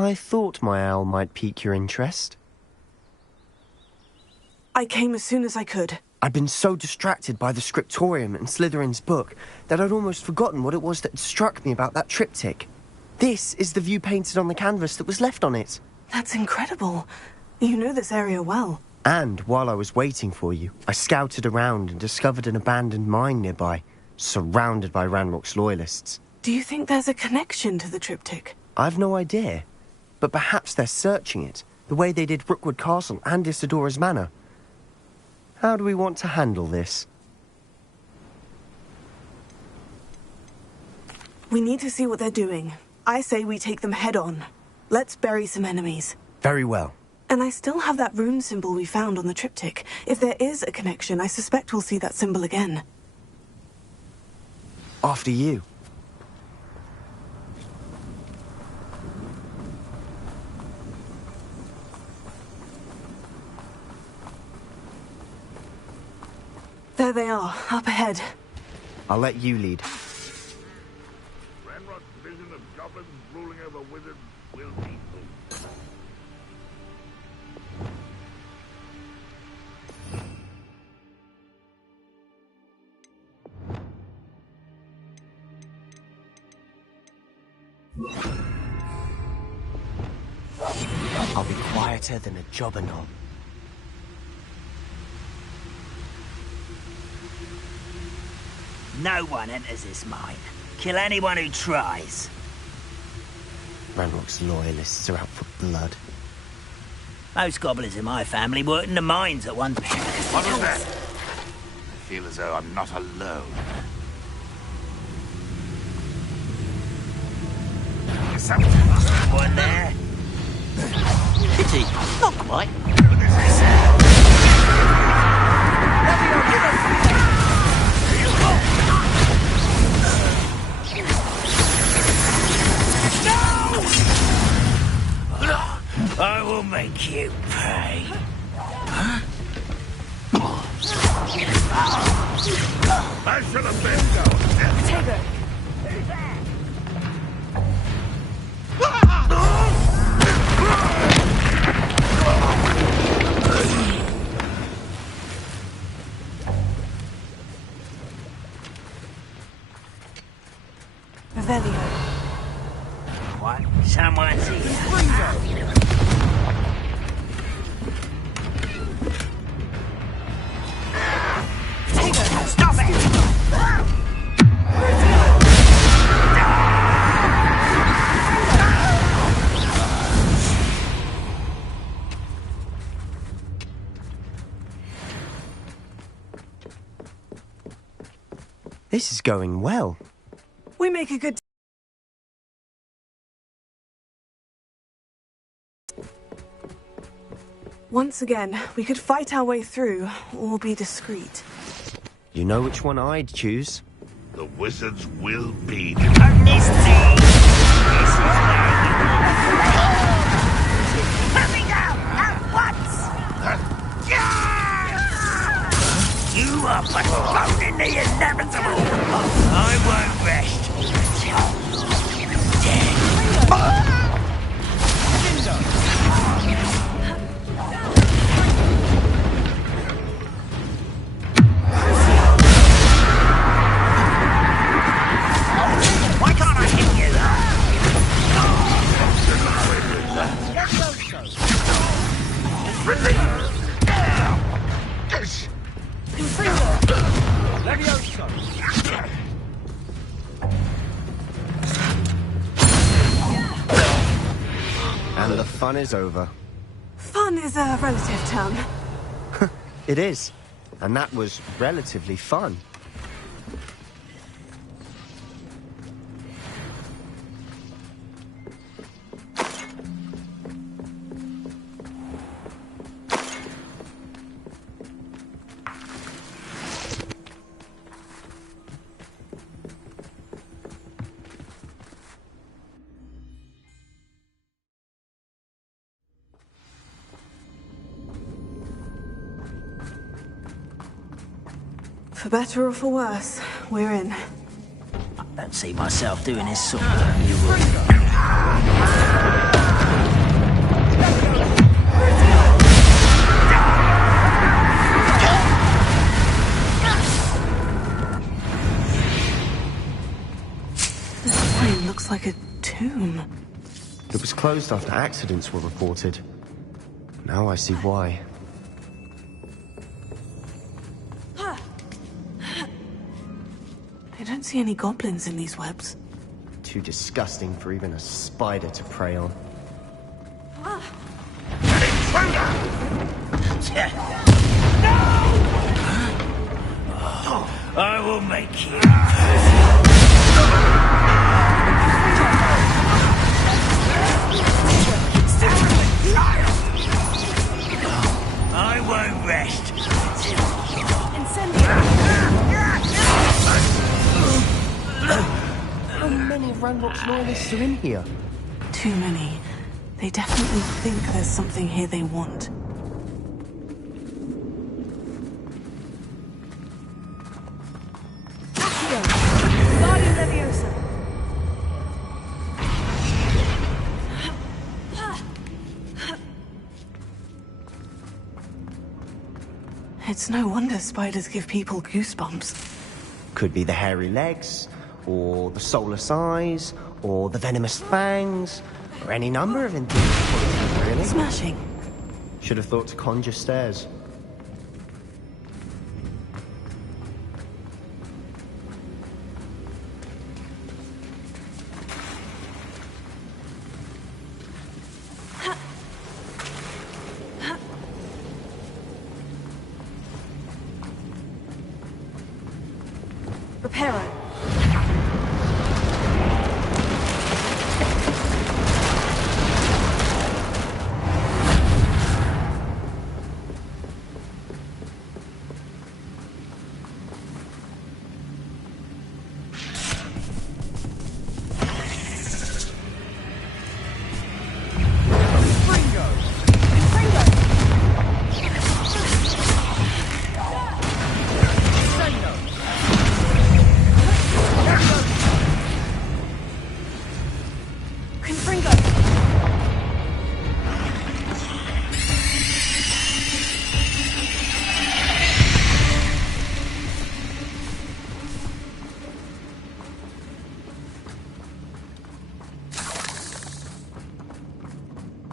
I thought my owl might pique your interest. I came as soon as I could. I'd been so distracted by the scriptorium and Slytherin's book that I'd almost forgotten what it was that struck me about that triptych. This is the view painted on the canvas that was left on it. That's incredible. You know this area well. And while I was waiting for you, I scouted around and discovered an abandoned mine nearby, surrounded by Ranrock's loyalists. Do you think there's a connection to the triptych? I've no idea, but perhaps they're searching it, the way they did Brookwood Castle and Isidora's Manor. How do we want to handle this? We need to see what they're doing. I say we take them head on. Let's bury some enemies. Very well. And I still have that rune symbol we found on the triptych. If there is a connection, I suspect we'll see that symbol again. After you. There they are, up ahead. I'll let you lead. Ranrock's vision of goblins ruling over wizards will be full. I'll be quieter than a jobberknoll. No one enters this mine. Kill anyone who tries. Ranrock's loyalists are out for blood. Most goblins in my family worked in the mines at one time. What was that? I feel as though I'm not alone. One there. Pity. Not quite. I will make you pay. I should have been down. Tigger! Revelio. What? Someone's here. Stop it! This is going well. We make a good... Once again, we could fight our way through, or be discreet. You know which one I'd choose. The wizards will be. Amnesty! This is where coming out at once! You are but alone in the inevitable! I won't rest until you're dead. And the fun is over. Fun is a relative term. It is. And that was relatively fun. For better or for worse, we're in. I don't see myself doing this sort of... You will. looks like a tomb. It was closed after accidents were reported. Now I see why. I don't see any goblins in these webs. Too disgusting for even a spider to prey on. I will make you. I won't rest. How many Ranrock's loyalists are in here? Too many. They definitely think there's something here they want. It's no wonder spiders give people goosebumps. Could be the hairy legs, or the soulless eyes, or the venomous fangs, or any number of endearing qualities, really. Smashing. Should have thought to conjure stairs. Reparo.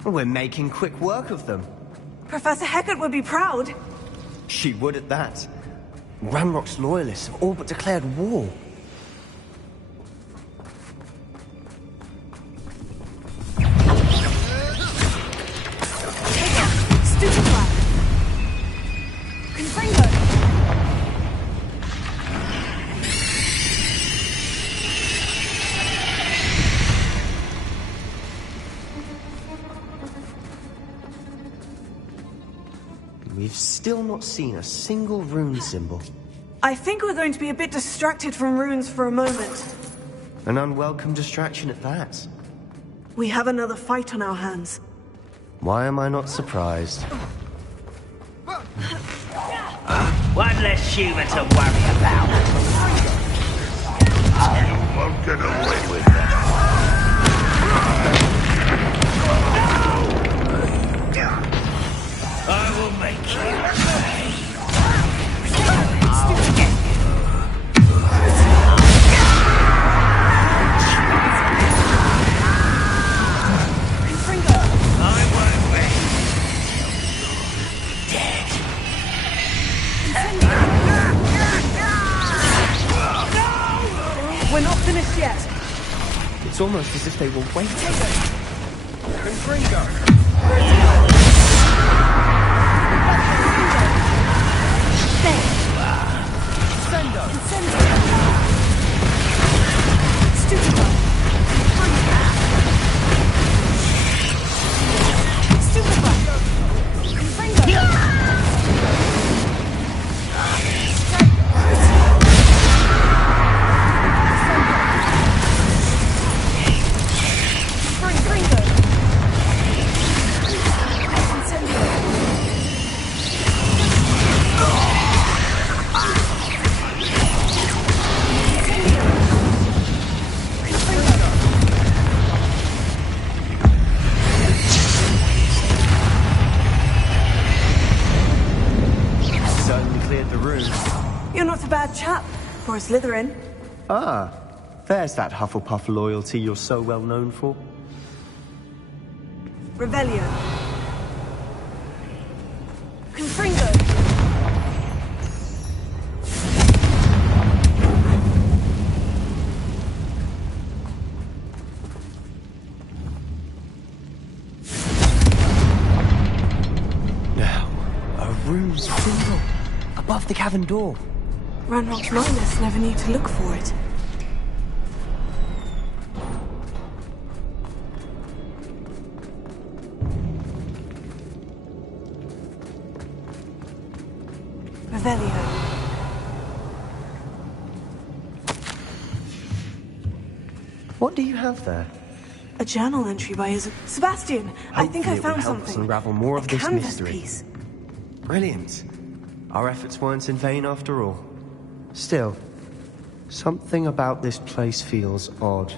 We're making quick work of them. Professor Hecat would be proud. She would at that. Ranrock's loyalists have all but declared war. We've still not seen a single rune symbol. I think we're going to be a bit distracted from runes for a moment. An unwelcome distraction at that. We have another fight on our hands. Why am I not surprised? One less human to worry about. You won't get away with that. I will make you. We're not finished yet. It's almost as if they were waiting. Certainly cleared the room. You're not a bad chap for a Slytherin. Ah, There's that Hufflepuff loyalty you're so well known for. Revelio. Confringo. Now, a room's window above the cavern door. Ranrock's mindless never knew to look for it. Revelio. What do you have there? A journal entry by his... Sebastian! I think I Hopefully it will found help us something. unravel more of A this canvas mystery. piece. Brilliant. Our efforts weren't in vain after all. Still, something about this place feels odd.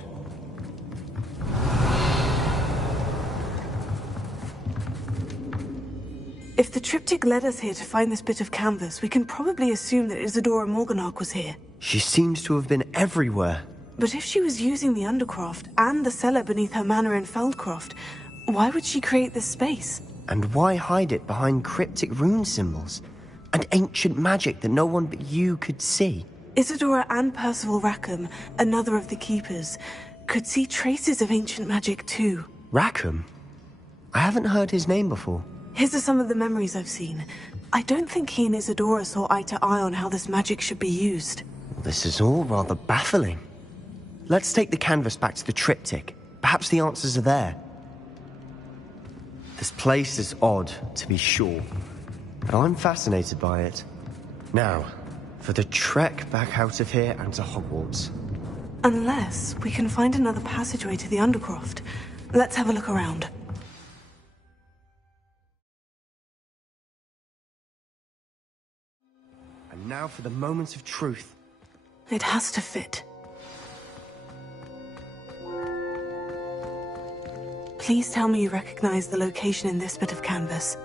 If the triptych led us here to find this bit of canvas, we can probably assume that Isadora Morganach was here. She seems to have been everywhere. But if she was using the Undercroft and the cellar beneath her manor in Feldcroft, why would she create this space? And why hide it behind cryptic rune symbols? And ancient magic that no one but you could see? Isadora and Percival Rackham, another of the Keepers, could see traces of ancient magic too. Rackham? I haven't heard his name before. His are some of the memories I've seen. I don't think he and Isadora saw eye to eye on how this magic should be used. This is all rather baffling. Let's take the canvas back to the triptych. Perhaps the answers are there. This place is odd, to be sure, but I'm fascinated by it. Now, for the trek back out of here and to Hogwarts. Unless we can find another passageway to the Undercroft. Let's have a look around. And now for the moment of truth. It has to fit. Please tell me you recognize the location in this bit of canvas.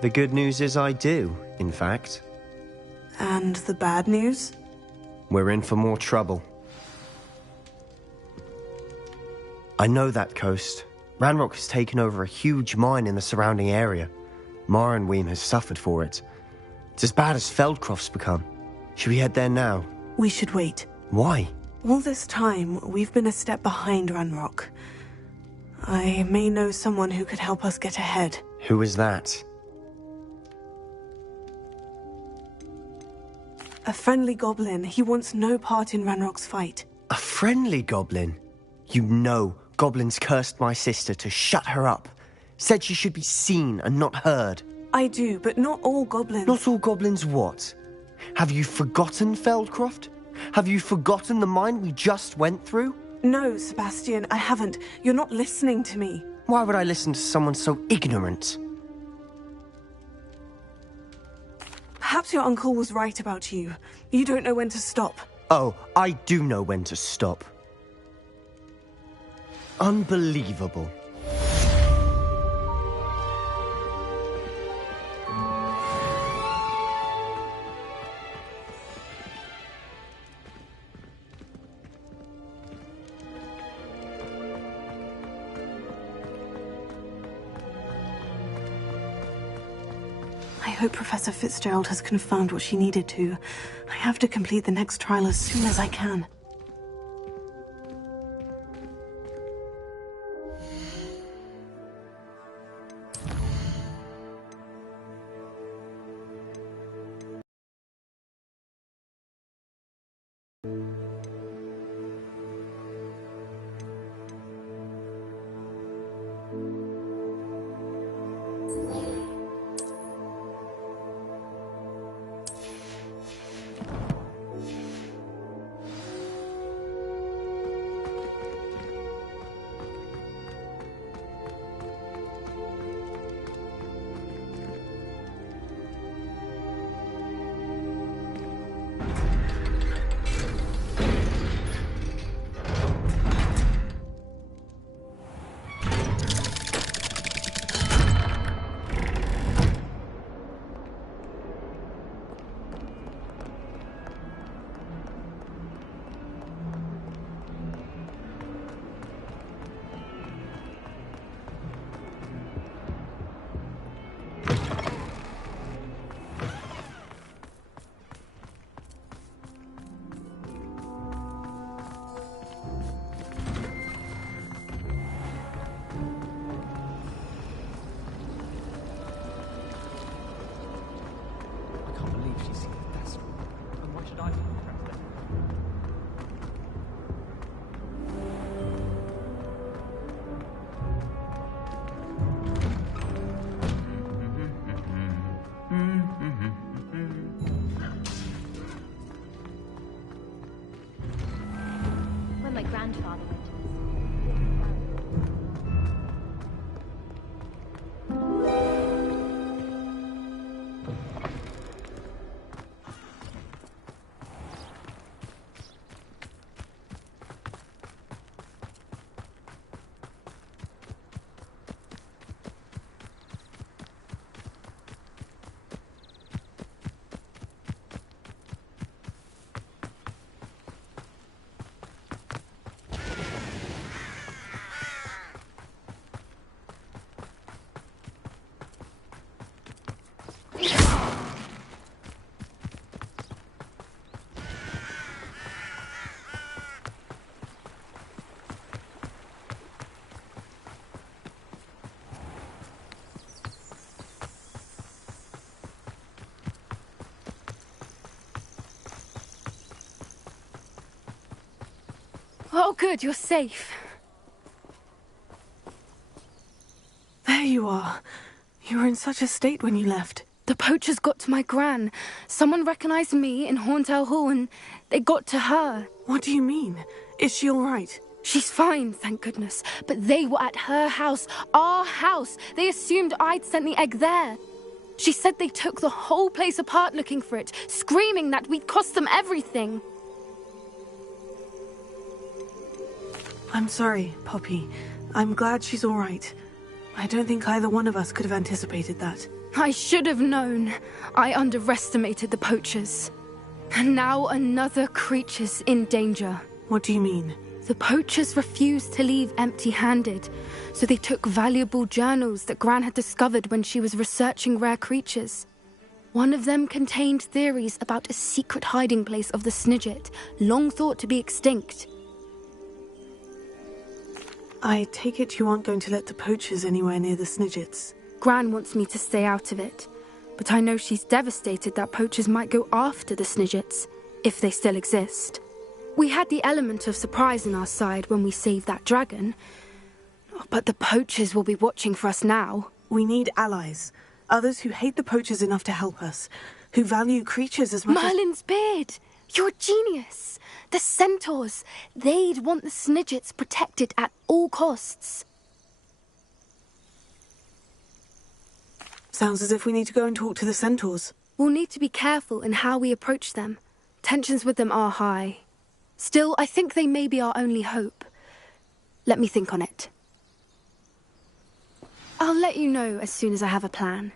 The good news is I do, in fact. And the bad news? We're in for more trouble. I know that coast. Ranrock has taken over a huge mine in the surrounding area. Mornweem has suffered for it. It's as bad as Feldcroft's become. Should we head there now? We should wait. Why? All this time, we've been a step behind Ranrock. I may know someone who could help us get ahead. Who is that? A friendly goblin. He wants no part in Ranrock's fight. A friendly goblin? You know, goblins cursed my sister to shut her up. Said she should be seen and not heard. I do, but not all goblins. Not all goblins what? Have you forgotten Feldcroft? Have you forgotten the mine we just went through? No, Sebastian, I haven't. You're not listening to me. Why would I listen to someone so ignorant? Perhaps your uncle was right about you. You don't know when to stop. Oh, I do know when to stop. Unbelievable. I hope Professor Fitzgerald has confirmed what she needed to. I have to complete the next trial as soon as I can. grandfather went to Oh, good, you're safe. There you are. You were in such a state when you left. The poachers got to my gran. Someone recognized me in Horntail Hall and they got to her. What do you mean? Is she all right? She's fine, thank goodness. But they were at her house, our house. They assumed I'd sent the egg there. She said they took the whole place apart looking for it, screaming that we'd cost them everything. I'm sorry, Poppy. I'm glad she's all right. I don't think either one of us could have anticipated that. I should have known. I underestimated the poachers. And now another creature's in danger. What do you mean? The poachers refused to leave empty-handed, so they took valuable journals that Gran had discovered when she was researching rare creatures. One of them contained theories about a secret hiding place of the Snidget, long thought to be extinct. I take it you aren't going to let the poachers anywhere near the Snidgets. Gran wants me to stay out of it, but I know she's devastated that poachers might go after the Snidgets, if they still exist. We had the element of surprise on our side when we saved that dragon, but the poachers will be watching for us now. We need allies. Others who hate the poachers enough to help us. Who value creatures as much Merlin's beard! You're a genius! The centaurs! They'd want the Snidgets protected at all costs. Sounds as if we need to go and talk to the centaurs. We'll need to be careful in how we approach them. Tensions with them are high. Still, I think they may be our only hope. Let me think on it. I'll let you know as soon as I have a plan.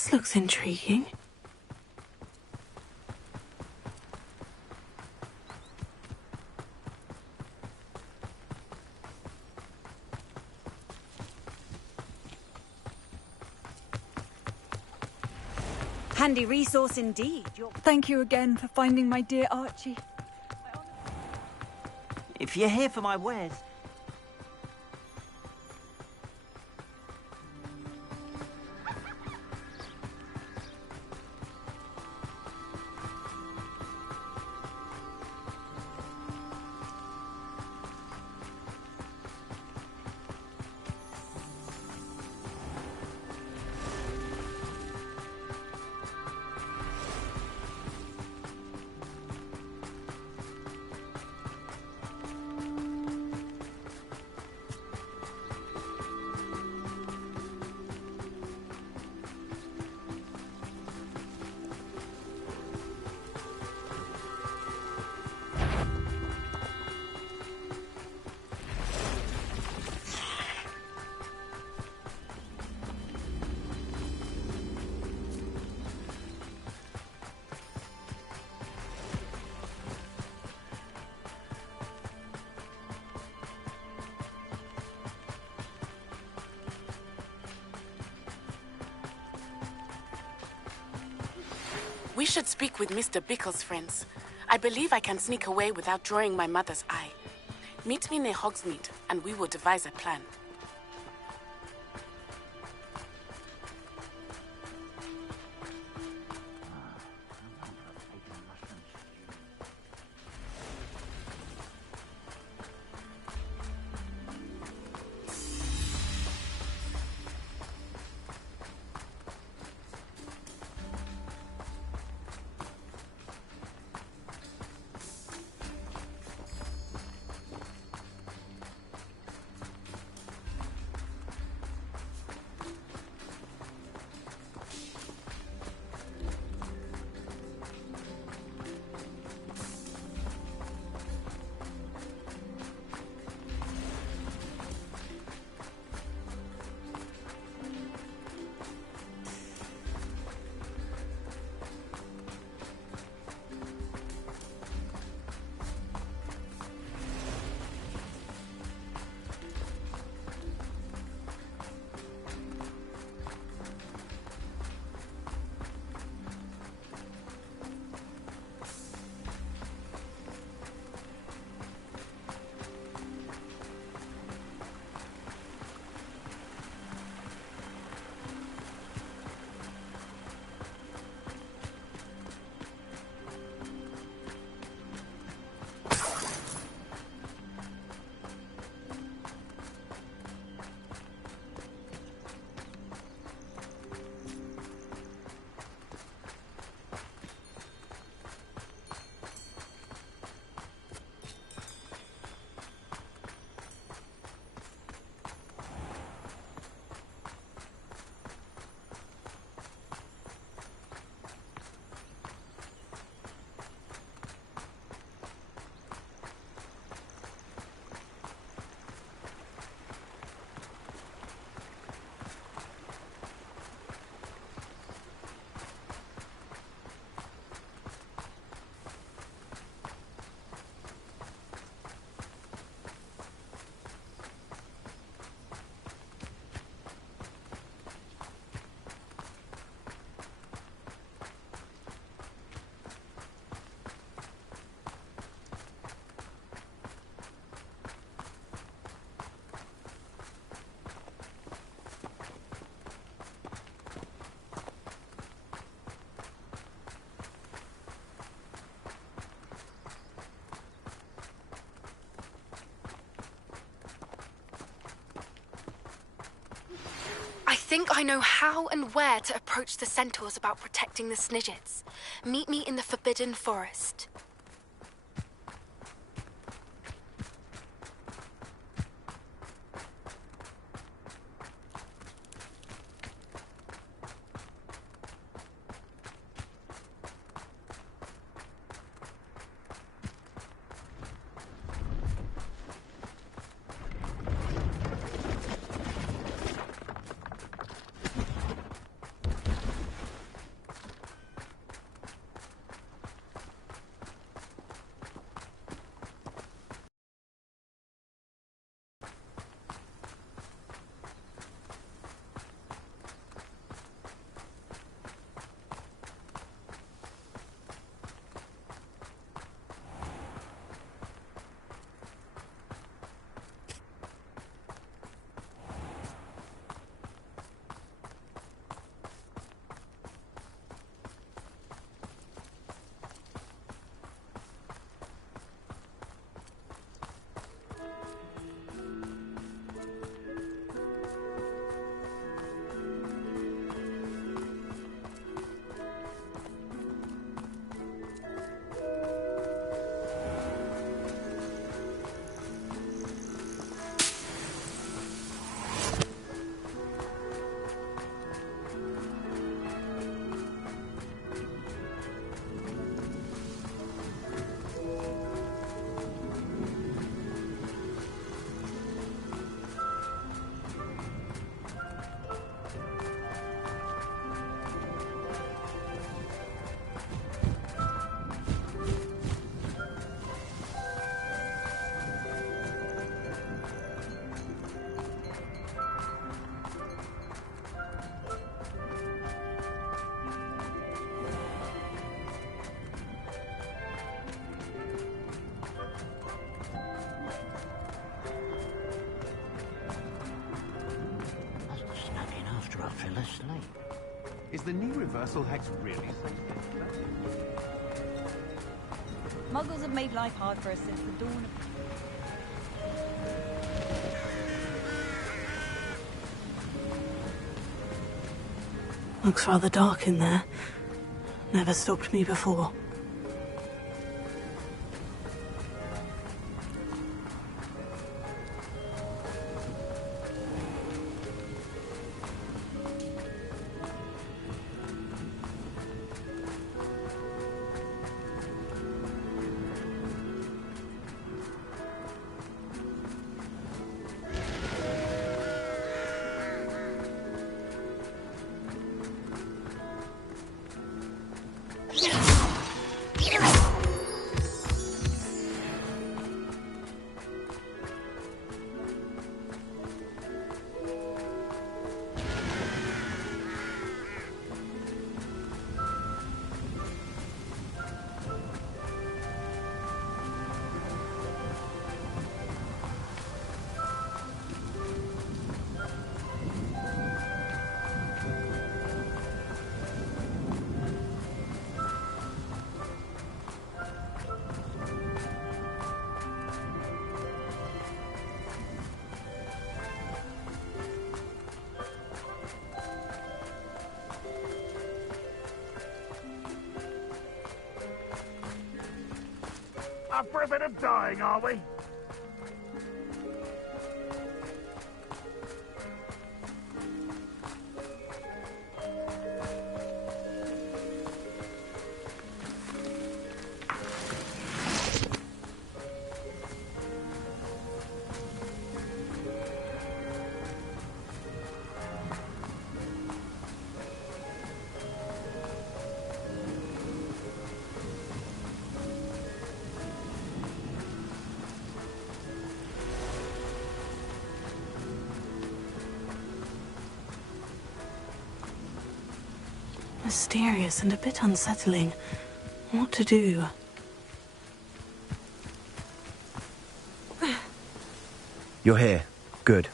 This looks intriguing. Handy resource indeed. Thank you again for finding my dear Archie. If you're here for my wares... We should speak with Mr. Bickle's friends. I believe I can sneak away without drawing my mother's eye. Meet me near Hogsmeade, and we will devise a plan. I think I know how and where to approach the centaurs about protecting the Snidgets. Meet me in the Forbidden Forest. fell asleep. Is the new reversal hex really so difficult? Muggles have made life hard for us since the dawn of... Looks rather dark in there. Never stopped me before. Up for a bit of dying, are we? Mysterious and a bit unsettling. What to do? You're here. Good.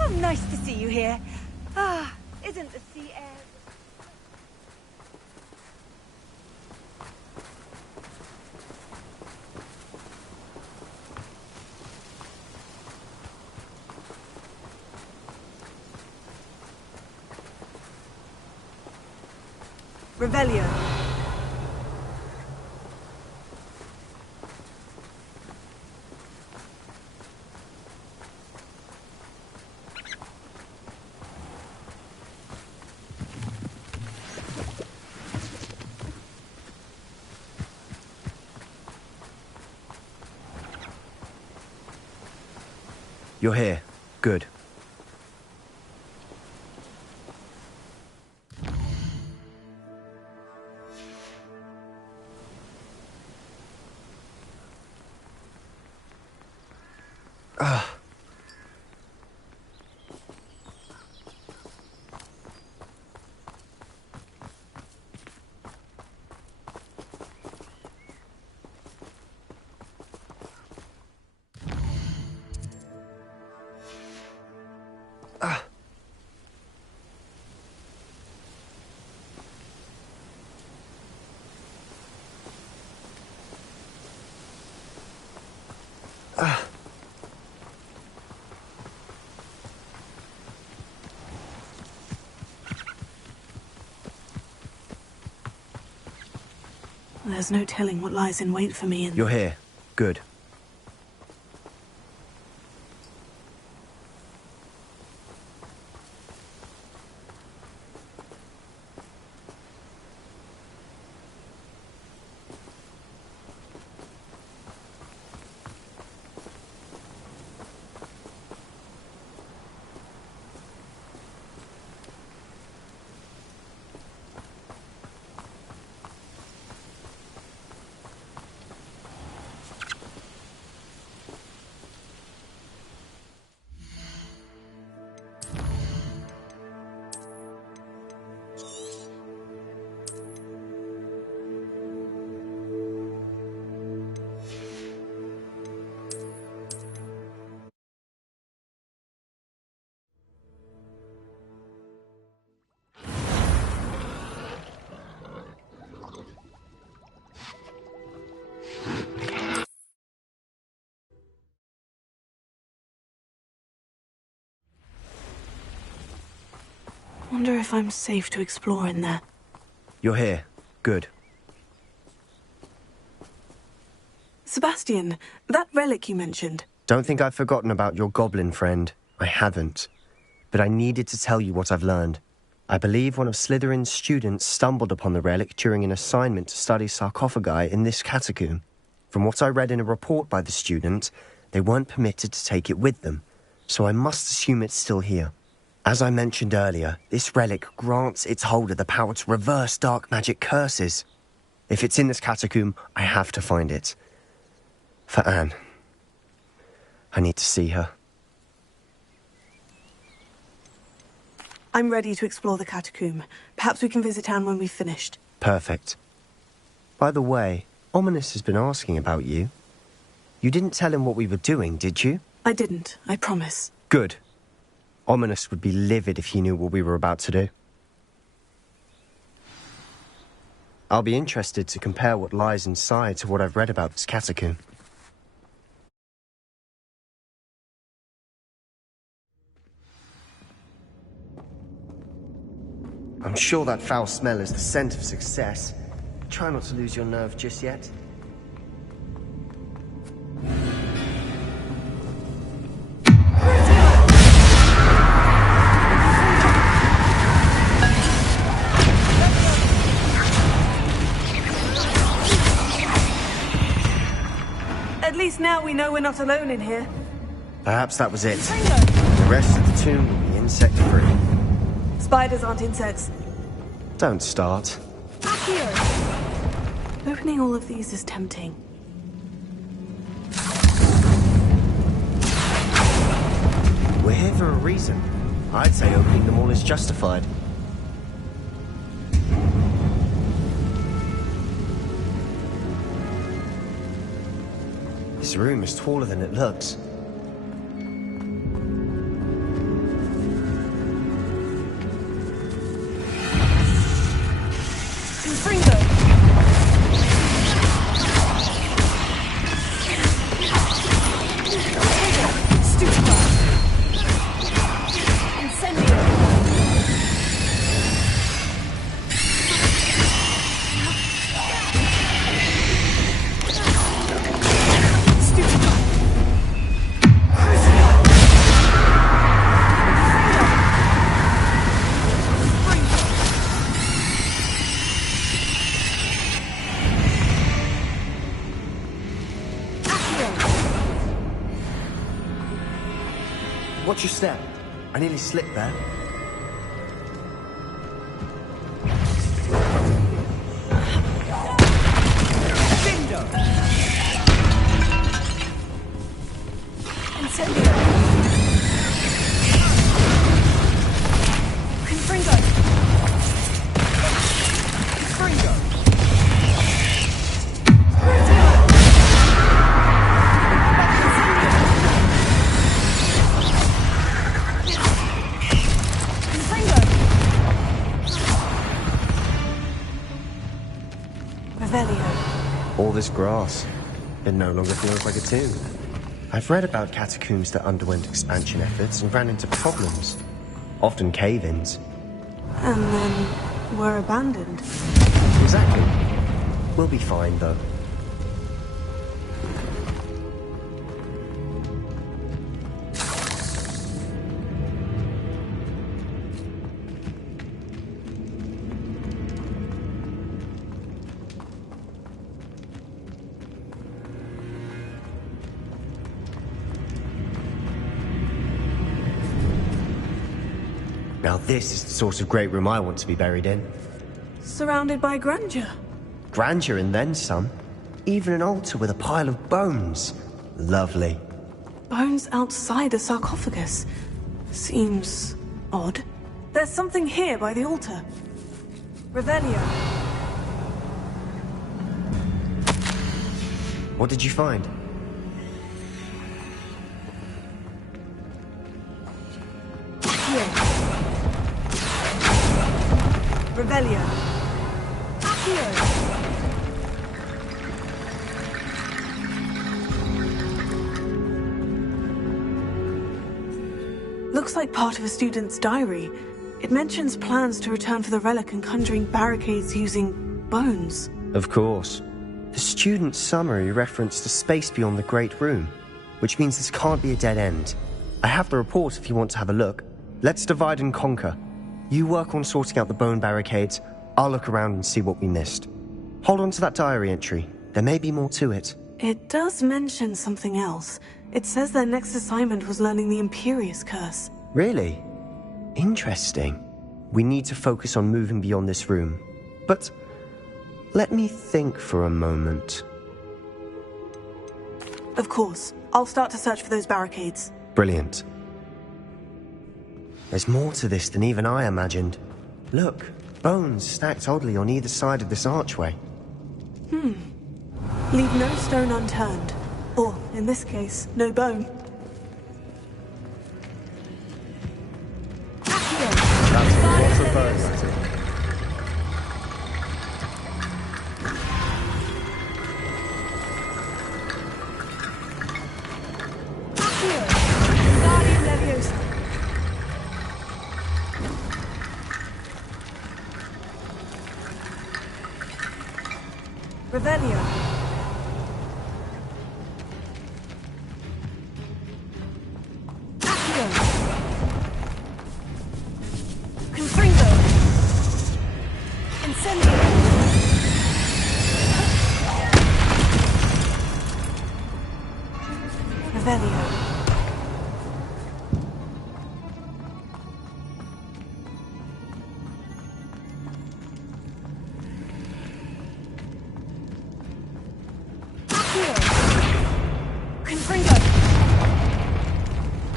Oh, nice to see you here. Ah, isn't the sea air... Revelio. You're here. Good. There's no telling what lies in wait for me in... You're here. Good. Wonder if I'm safe to explore in there. You're here. Good. Sebastian, that relic you mentioned. Don't think I've forgotten about your goblin friend. I haven't. But I needed to tell you what I've learned. I believe one of Slytherin's students stumbled upon the relic during an assignment to study sarcophagi in this catacomb. From what I read in a report by the student, they weren't permitted to take it with them, so I must assume it's still here. As I mentioned earlier, this relic grants its holder the power to reverse dark magic curses. If it's in this catacomb, I have to find it. For Anne. I need to see her. I'm ready to explore the catacomb. Perhaps we can visit Anne when we've finished. Perfect. By the way, Ominous has been asking about you. You didn't tell him what we were doing, did you? I didn't, I promise. Good. Ominous would be livid if he knew what we were about to do. I'll be interested to compare what lies inside to what I've read about this catacomb. I'm sure that foul smell is the scent of success. Try not to lose your nerve just yet. At least now we know we're not alone in here. Perhaps that was it. The rest of the tomb will be insect-free. Spiders aren't insects. Don't start. Opening all of these is tempting. We're here for a reason. I'd say opening them all is justified. This room is taller than it looks. Watch your step. I nearly slipped there. All this grass. It no longer feels like a tomb. I've read about catacombs that underwent expansion efforts and ran into problems. Often cave-ins. And then were abandoned. Exactly. We'll be fine, though. Now this is the sort of great room I want to be buried in. Surrounded by grandeur. Grandeur and then some. Even an altar with a pile of bones. Lovely. Bones outside a sarcophagus. Seems odd. There's something here by the altar. Revelio. What did you find? Revelio. Accio. Looks like part of a student's diary. It mentions plans to return for the relic and conjuring barricades using bones. Of course. The student's summary referenced a space beyond the Great Room, which means this can't be a dead end. I have the report if you want to have a look. Let's divide and conquer. You work on sorting out the bone barricades, I'll look around and see what we missed. Hold on to that diary entry. There may be more to it. It does mention something else. It says their next assignment was learning the Imperious Curse. Really? Interesting. We need to focus on moving beyond this room. But let me think for a moment. Of course. I'll start to search for those barricades. Brilliant. There's more to this than even I imagined. Look, bones stacked oddly on either side of this archway. Leave no stone unturned. Or, in this case, no bone. That's a lot of bones, I think. Revelio. Accio. Confringo. Incendio. Revelio.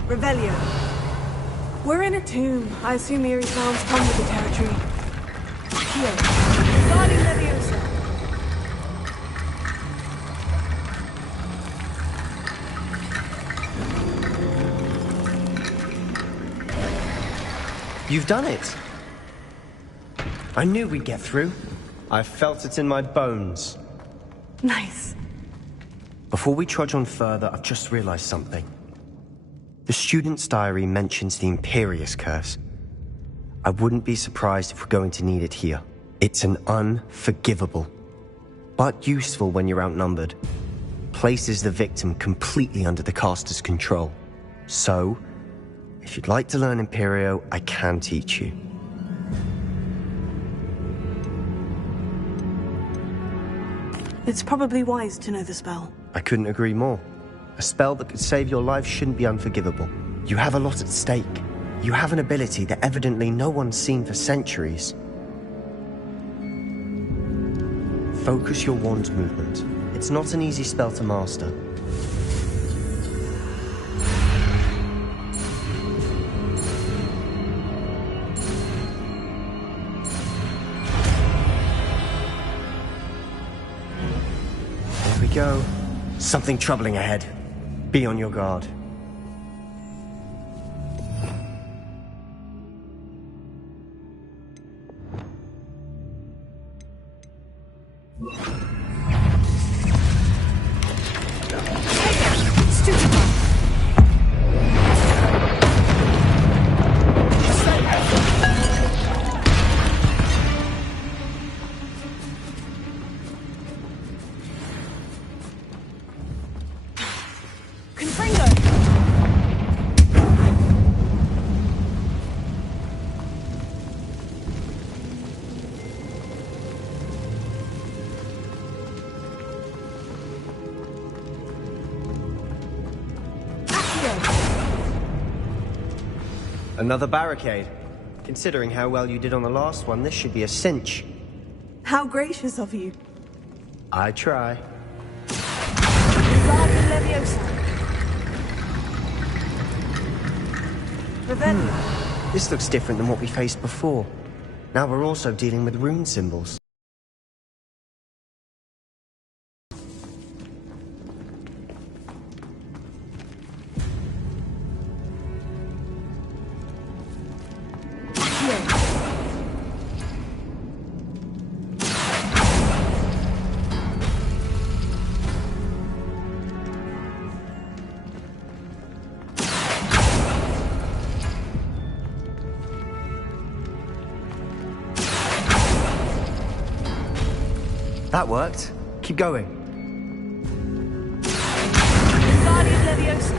Revelio. We're in a tomb. I assume eerie sounds come with the territory. Accio. Guardian Leviosa. You've done it. I knew we'd get through. I felt it in my bones. Nice. Before we trudge on further, I've just realized something. The student's diary mentions the Imperious Curse. I wouldn't be surprised if we're going to need it here. It's an unforgivable, but useful when you're outnumbered. Places the victim completely under the caster's control. So, if you'd like to learn Imperio, I can teach you. It's probably wise to know the spell. I couldn't agree more. A spell that could save your life shouldn't be unforgivable. You have a lot at stake. You have an ability that evidently no one's seen for centuries. Focus your wand's movement. It's not an easy spell to master. There we go. Something troubling ahead. Be on your guard. Another barricade. Considering how well you did on the last one, this should be a cinch. How gracious of you. I try. Guardian Leviosa. Revelio. This looks different than what we faced before. Now we're also dealing with rune symbols. That worked. Keep going. Guardian Leviosa.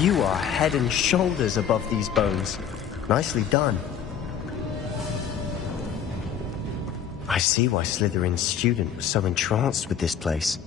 You are head and shoulders above these bones. Nicely done. I see why Slytherin's student was so entranced with this place.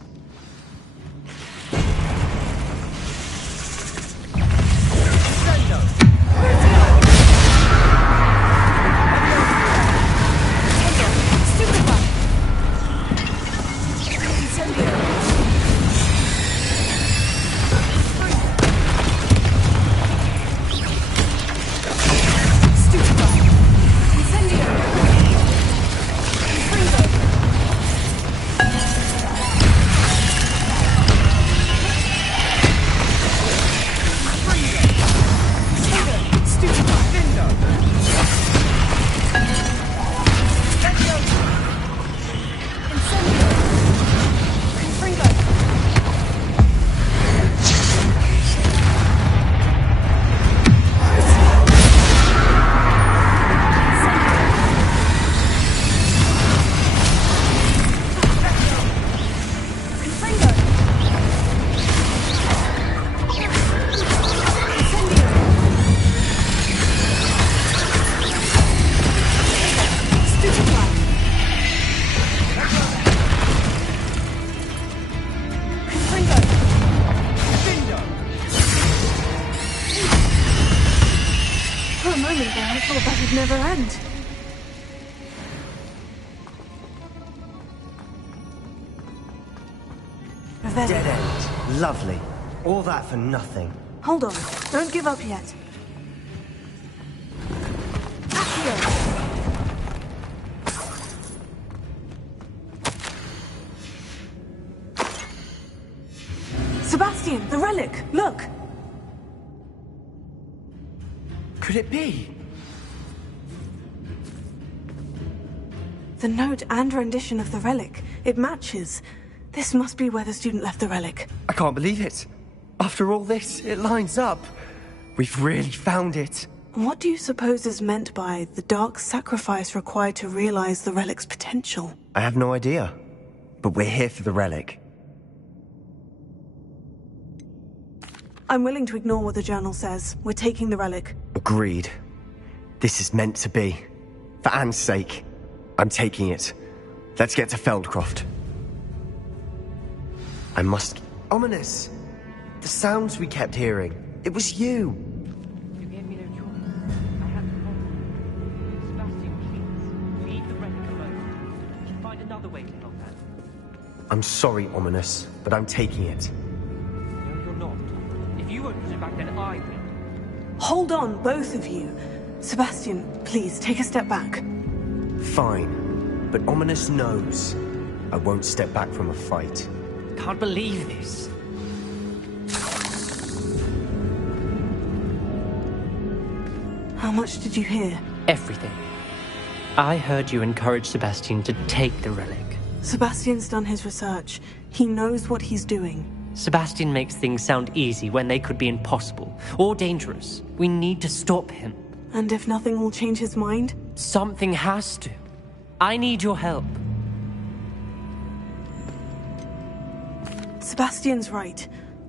Never end. Dead end. Lovely. All that for nothing. Hold on. Don't give up yet. Accio. Sebastian, the relic. Look. Could it be? The note and rendition of the relic. It matches. This must be where the student left the relic. I can't believe it. After all this, it lines up. We've really found it. What do you suppose is meant by the dark sacrifice required to realize the relic's potential? I have no idea. But we're here for the relic. I'm willing to ignore what the journal says. We're taking the relic. Agreed. This is meant to be. For Anne's sake. I'm taking it. Let's get to Feldcroft. I must... Ominous! The sounds we kept hearing. It was you! You gave me no choice. I had to follow you. Sebastian, please, leave the relic alone. Find another way to help Anne. I'm sorry, Ominous, but I'm taking it. No, you're not. If you won't put it back, then I will. Hold on, both of you. Sebastian, please, take a step back. Fine. But Ominous knows I won't step back from a fight. Can't believe this. How much did you hear? Everything. I heard you encourage Sebastian to take the relic. Sebastian's done his research. He knows what he's doing. Sebastian makes things sound easy when they could be impossible or dangerous. We need to stop him. And if nothing will change his mind? Something has to. I need your help. Sebastian's right.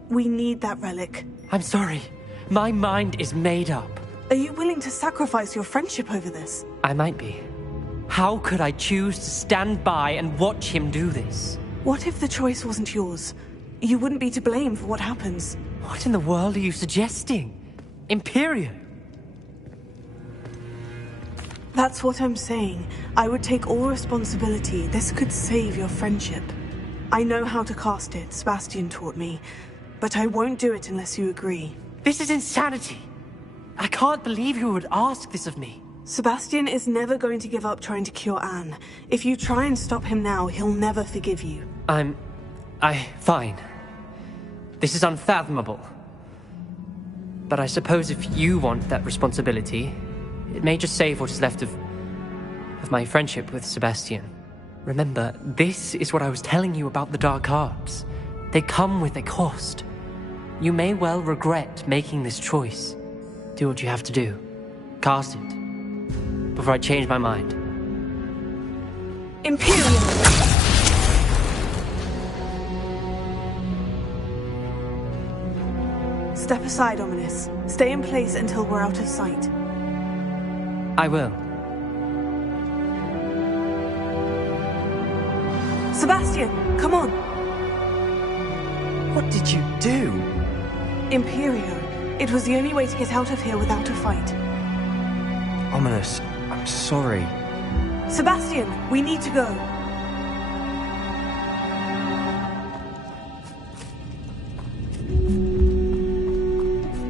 We need that relic. I'm sorry. My mind is made up. Are you willing to sacrifice your friendship over this? I might be. How could I choose to stand by and watch him do this? What if the choice wasn't yours? You wouldn't be to blame for what happens. What in the world are you suggesting? Imperial? That's what I'm saying. I would take all responsibility. This could save your friendship. I know how to cast it, Sebastian taught me. But I won't do it unless you agree. This is insanity. I can't believe you would ask this of me. Sebastian is never going to give up trying to cure Anne. If you try and stop him now, he'll never forgive you. Fine. This is unfathomable. But I suppose if you want that responsibility, it may just save what is left of my friendship with Sebastian. Remember, this is what I was telling you about the dark arts. They come with a cost. You may well regret making this choice. Do what you have to do. Cast it. Before I change my mind. Imperial! Step aside, Ominous. Stay in place until we're out of sight. I will. Sebastian, come on! What did you do? Imperio. It was the only way to get out of here without a fight. Ominous, I'm sorry. Sebastian, we need to go.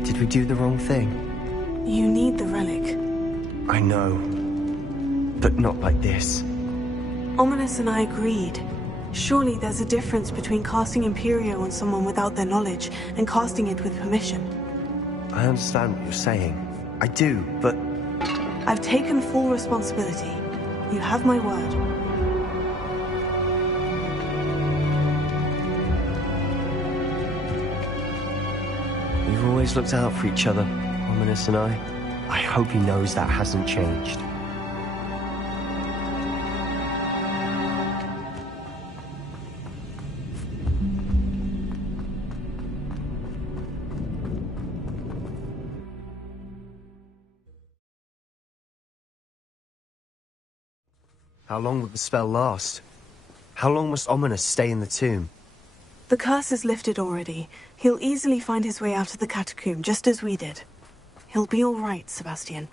Did we do the wrong thing? You need the relic. I know. But not like this. Ominous and I agreed. Surely there's a difference between casting Imperio on someone without their knowledge and casting it with permission. I understand what you're saying. I do, but... I've taken full responsibility. You have my word. We've always looked out for each other, Ominous and I. I hope he knows that hasn't changed. How long will the spell last? How long must Ominous stay in the tomb? The curse is lifted already. He'll easily find his way out of the catacomb, just as we did. He'll be all right, Sebastian.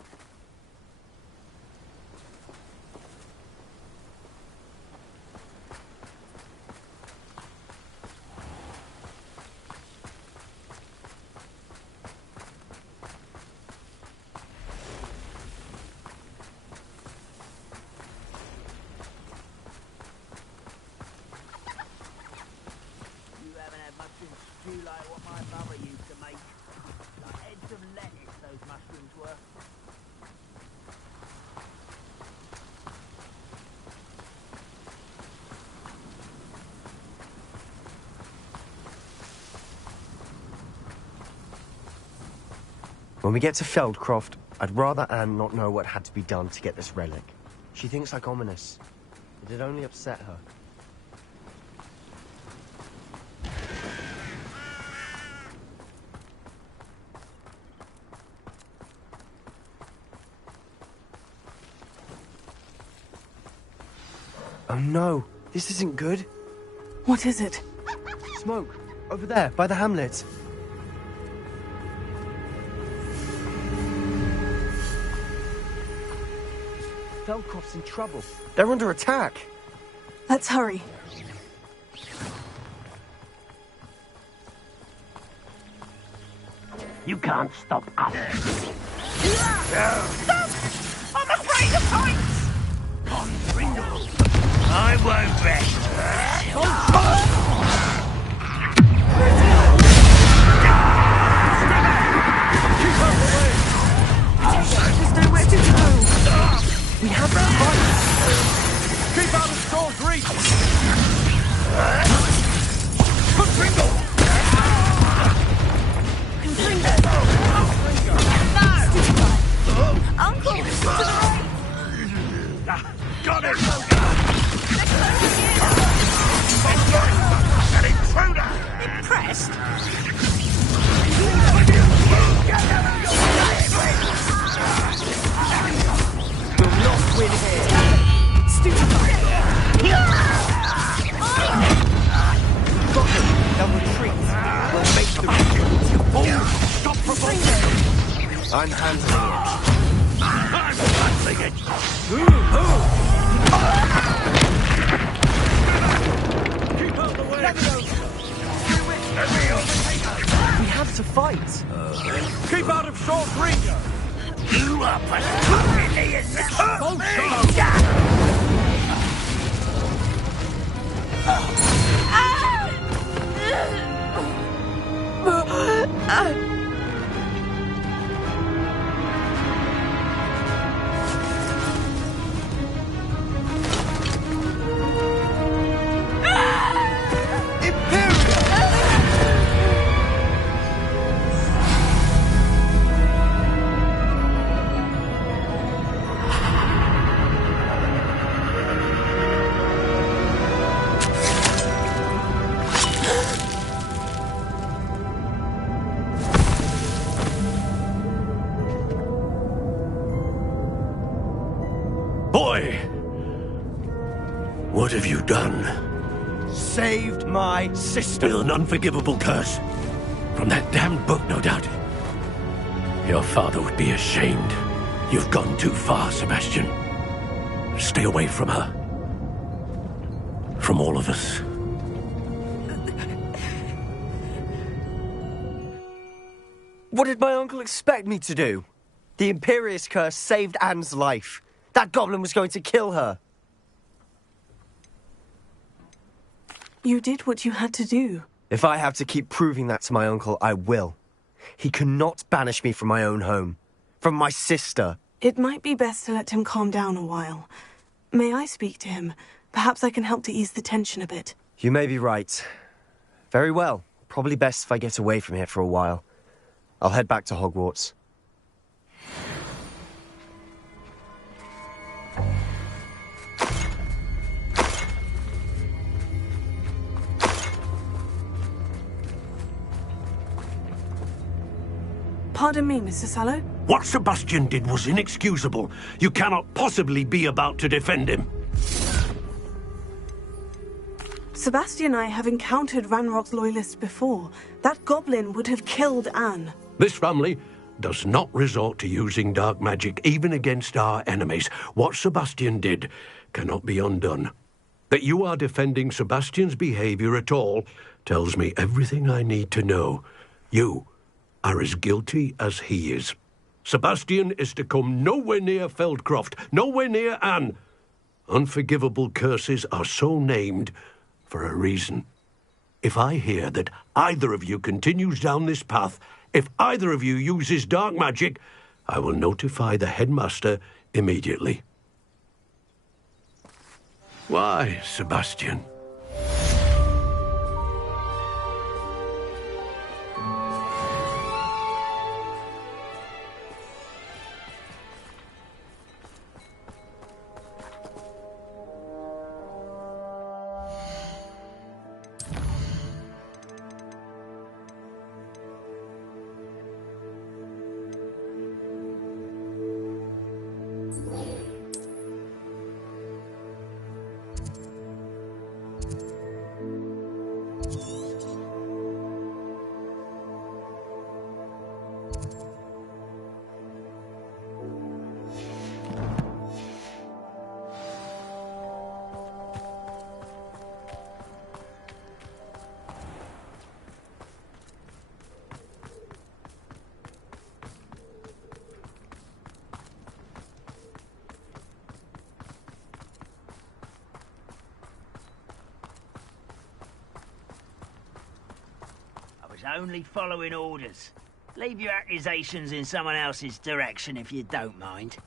When we get to Feldcroft, I'd rather Anne not know what had to be done to get this relic. She thinks like Ominous. It'd only upset her. Oh no, this isn't good. What is it? Smoke, over there, by the hamlet. Feldcroft's in trouble. They're under attack. Let's hurry. You can't stop us. Stop! I'm afraid of heights! Confringo. I won't rest. There's nowhere to go. We have to fight. Keep out of Storm's reach! Confringo! Uncle! To the right! Got it! An intruder! I'm handling it. I'm handling it! Keep out the way! Let me go! Let me We have to fight. Keep out of short reach! You up as quickly as Boy! What have you done? Saved my sister. With an unforgivable curse. From that damned book, no doubt. Your father would be ashamed. You've gone too far, Sebastian. Stay away from her. From all of us. What did my uncle expect me to do? The Imperious curse saved Anne's life. That goblin was going to kill her. You did what you had to do. If I have to keep proving that to my uncle, I will. He cannot banish me from my own home. From my sister. It might be best to let him calm down a while. May I speak to him? Perhaps I can help to ease the tension a bit. You may be right. Very well. Probably best if I get away from here for a while. I'll head back to Hogwarts. Pardon me, Mr. Sallow. What Sebastian did was inexcusable. You cannot possibly be about to defend him. Sebastian and I have encountered Ranrock's loyalists before. That goblin would have killed Anne. This family does not resort to using dark magic even against our enemies. What Sebastian did cannot be undone. That you are defending Sebastian's behavior at all tells me everything I need to know. You are as guilty as he is. Sebastian is to come nowhere near Feldcroft, nowhere near Anne. Unforgivable curses are so named for a reason. If I hear that either of you continues down this path, if either of you uses dark magic, I will notify the headmaster immediately. Why, Sebastian? Only following orders. Leave your accusations in someone else's direction if you don't mind.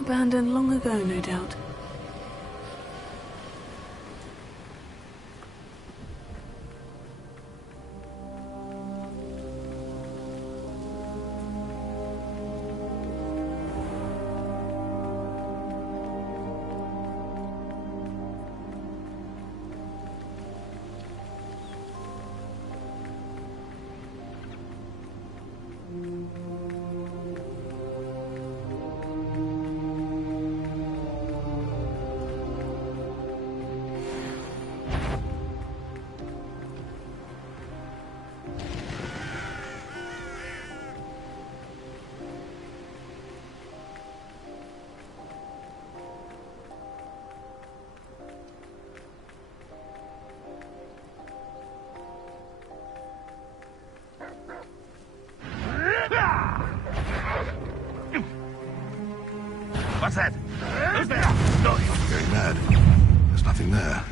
Abandoned long ago, no doubt. What's that? Who's there? No, you're going mad. There's nothing there.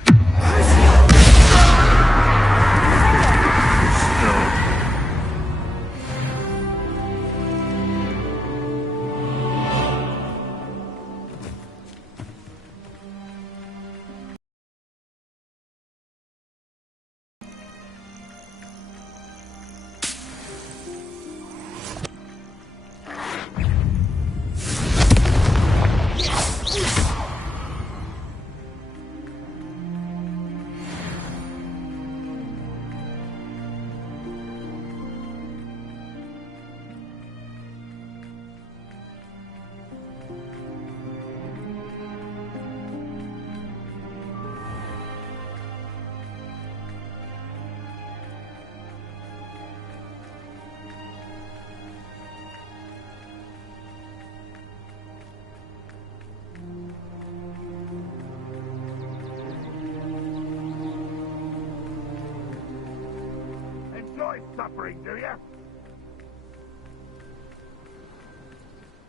Suffering, do you?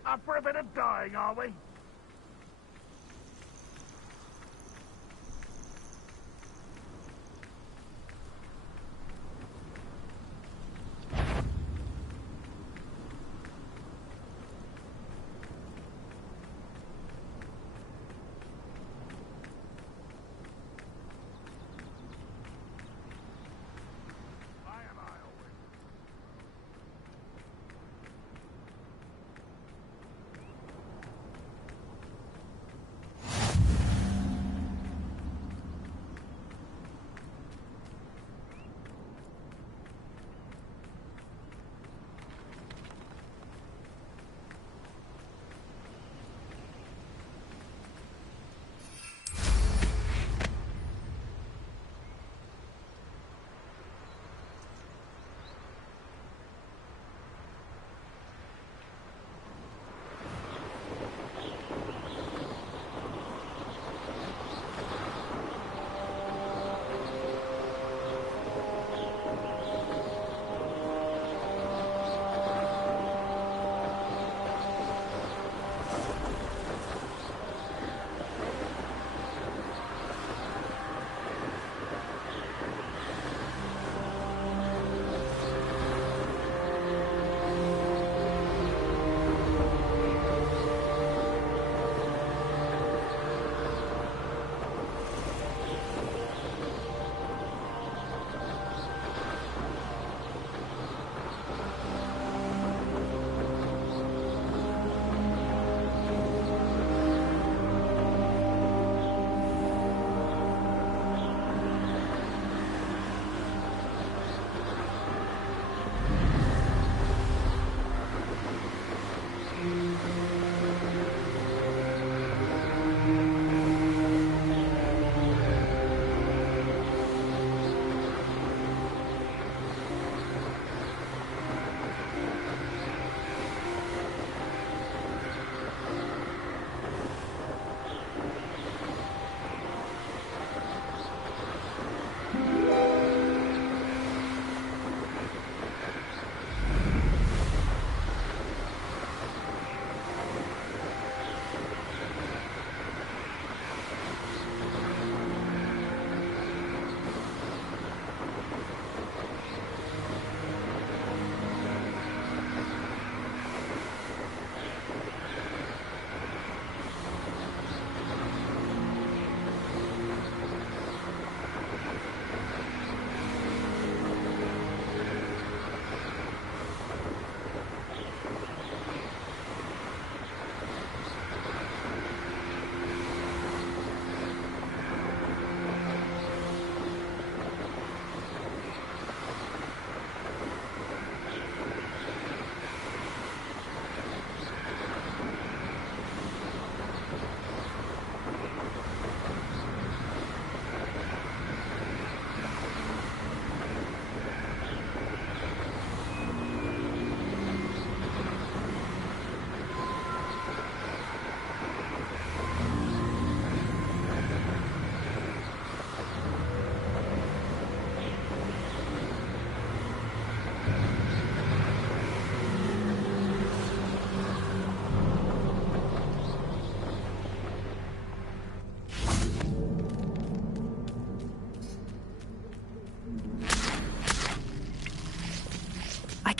Up for a bit of dying, are we?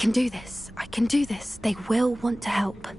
can do this. I can do this. They will want to help.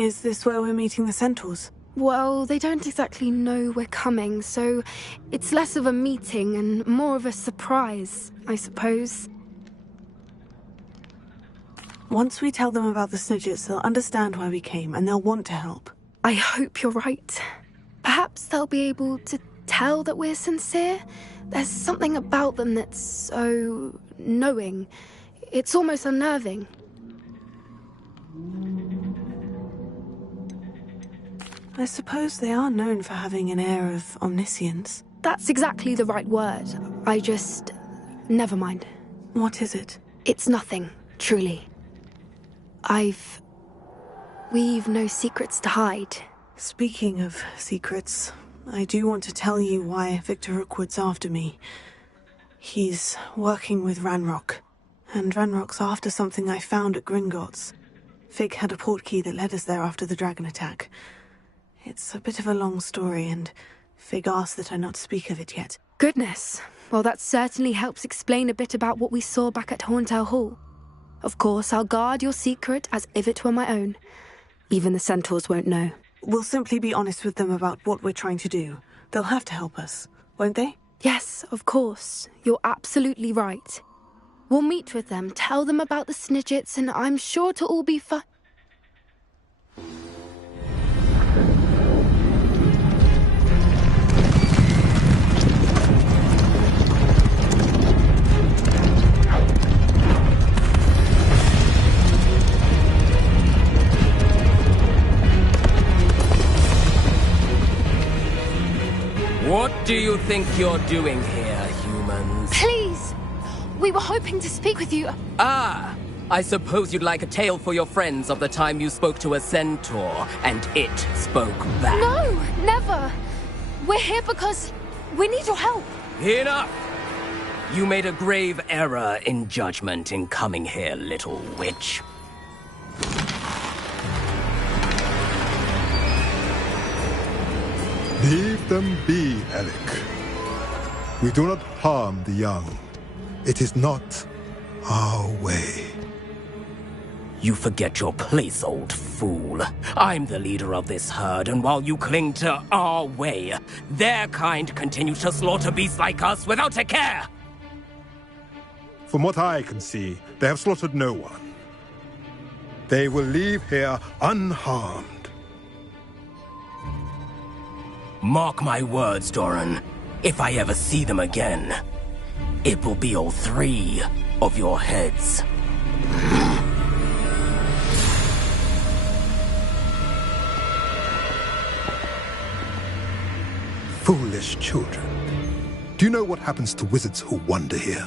Is this where we're meeting the Centaurs? Well, they don't exactly know we're coming, so it's less of a meeting and more of a surprise, I suppose. Once we tell them about the Snidgets, they'll understand why we came, and they'll want to help. I hope you're right. Perhaps they'll be able to tell that we're sincere. There's something about them that's so knowing. It's almost unnerving. I suppose they are known for having an air of omniscience. That's exactly the right word. Never mind. What is it? It's nothing, truly. We've no secrets to hide. Speaking of secrets, I do want to tell you why Victor Rookwood's after me. He's working with Ranrock, and Ranrock's after something I found at Gringotts. Fig had a portkey that led us there after the dragon attack. It's a bit of a long story, and Fig asked that I not speak of it yet. Goodness. Well, that certainly helps explain a bit about what we saw back at Horntail Hall. Of course, I'll guard your secret as if it were my own. Even the centaurs won't know. We'll simply be honest with them about what we're trying to do. They'll have to help us, won't they? Yes, of course. You're absolutely right. We'll meet with them, tell them about the Snidgets, and I'm sure to all be fine. What do you think you're doing here, humans? Please! We were hoping to speak with you. Ah! I suppose you'd like a tale for your friends of the time you spoke to a centaur, and it spoke back. No! Never! We're here because we need your help. Enough! You made a grave error in judgment in coming here, little witch. Leave them be, Alec. We do not harm the young. It is not our way. You forget your place, old fool. I'm the leader of this herd, and while you cling to our way, their kind continue to slaughter beasts like us without a care! From what I can see, they have slaughtered no one. They will leave here unharmed. Mark my words, Doran. If I ever see them again, it will be all 3 of your heads. Foolish children. Do you know what happens to wizards who wander here?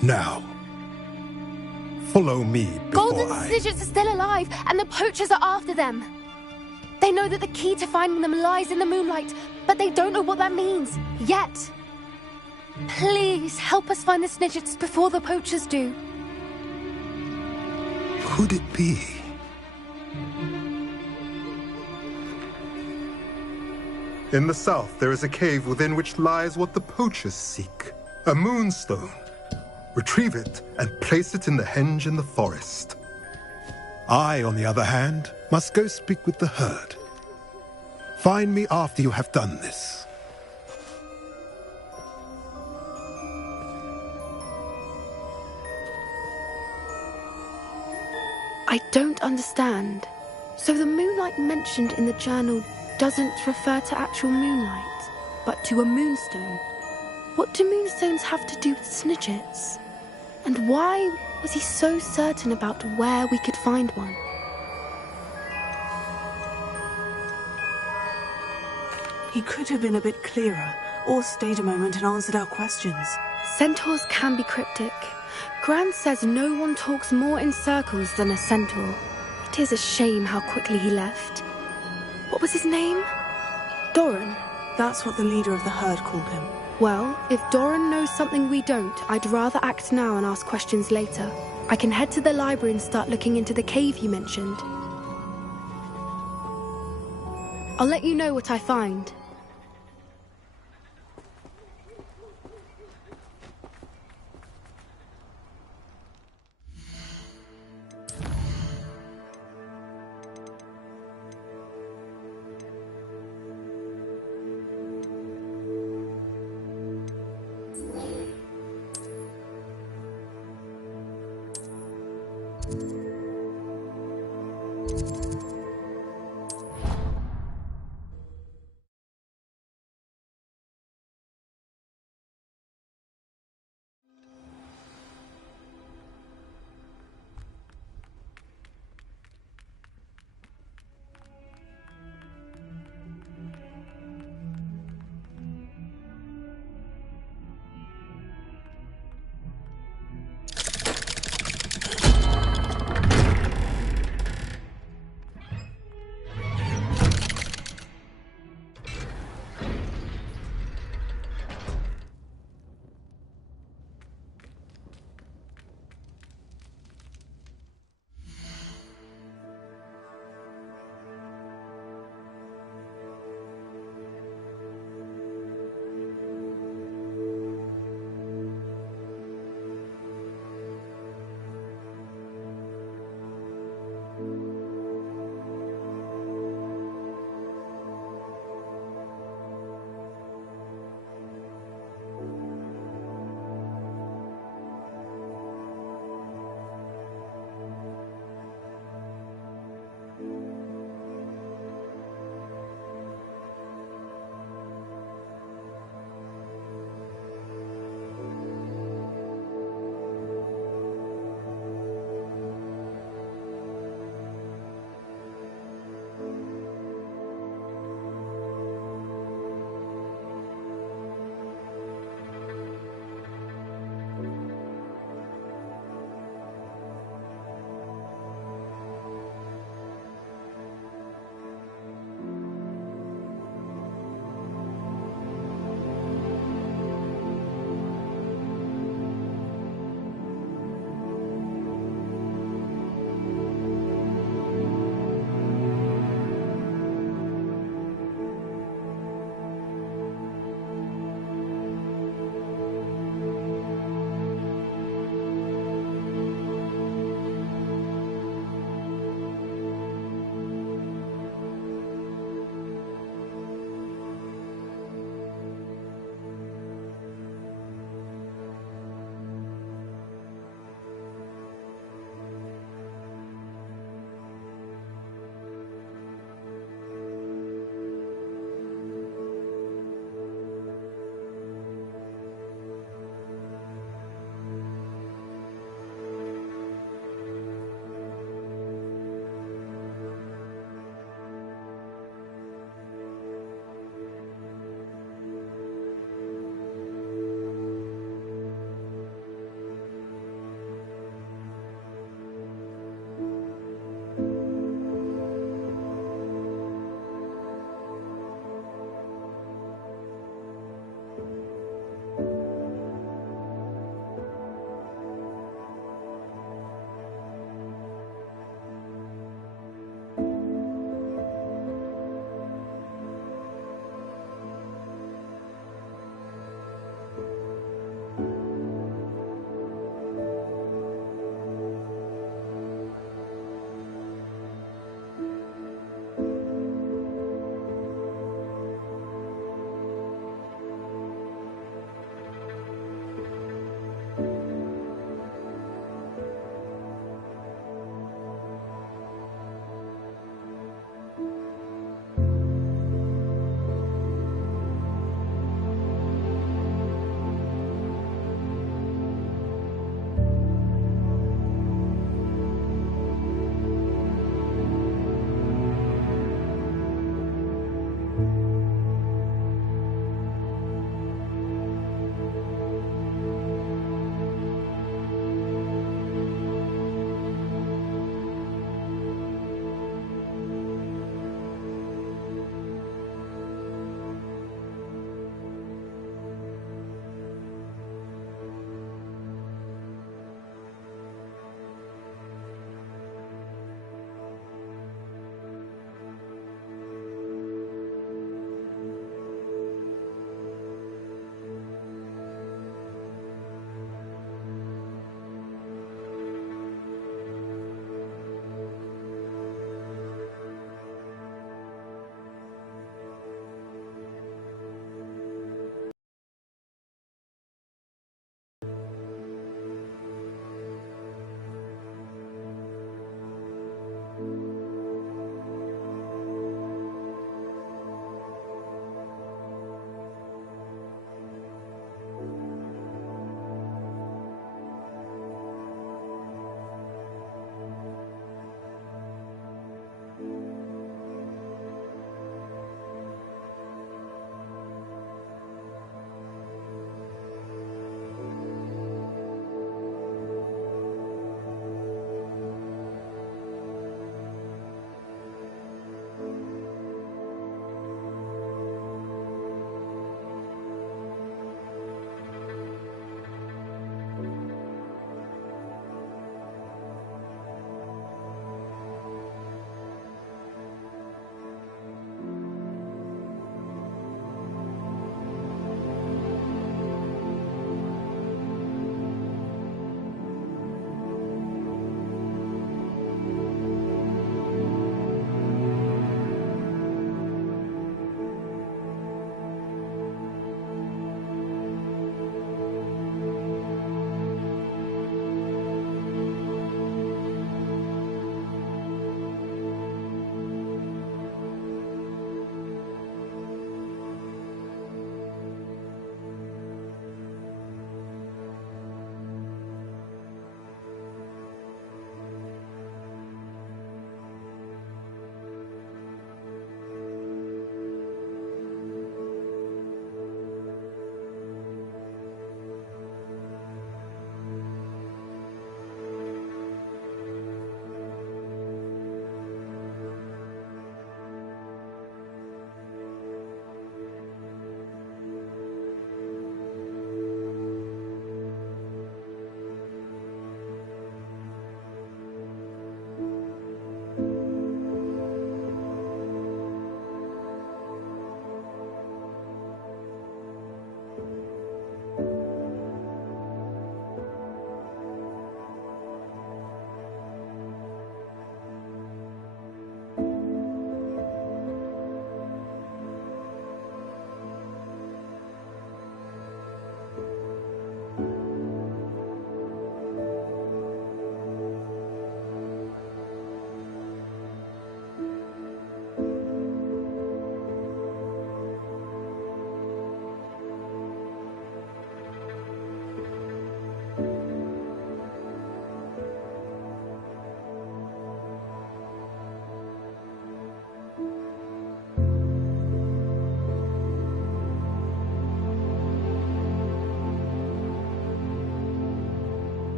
Now, follow me before Golden Snidgets are still alive, and the poachers are after them. They know that the key to finding them lies in the moonlight, but they don't know what that means, yet. Please, help us find the Snidgets before the poachers do. Could it be? In the south, there is a cave within which lies what the poachers seek. A moonstone. Retrieve it and place it in the henge in the forest. I, on the other hand, must go speak with the herd. Find me after you have done this. I don't understand. So the moonlight mentioned in the journal doesn't refer to actual moonlight, but to a moonstone. What do moonstones have to do with Snidgets? And why was he so certain about where we could find one? He could have been a bit clearer, or stayed a moment and answered our questions. Centaurs can be cryptic. Gran says no one talks more in circles than a centaur. It is a shame how quickly he left. What was his name? Doran. That's what the leader of the herd called him. Well, if Doran knows something we don't, I'd rather act now and ask questions later. I can head to the library and start looking into the cave you mentioned. I'll let you know what I find.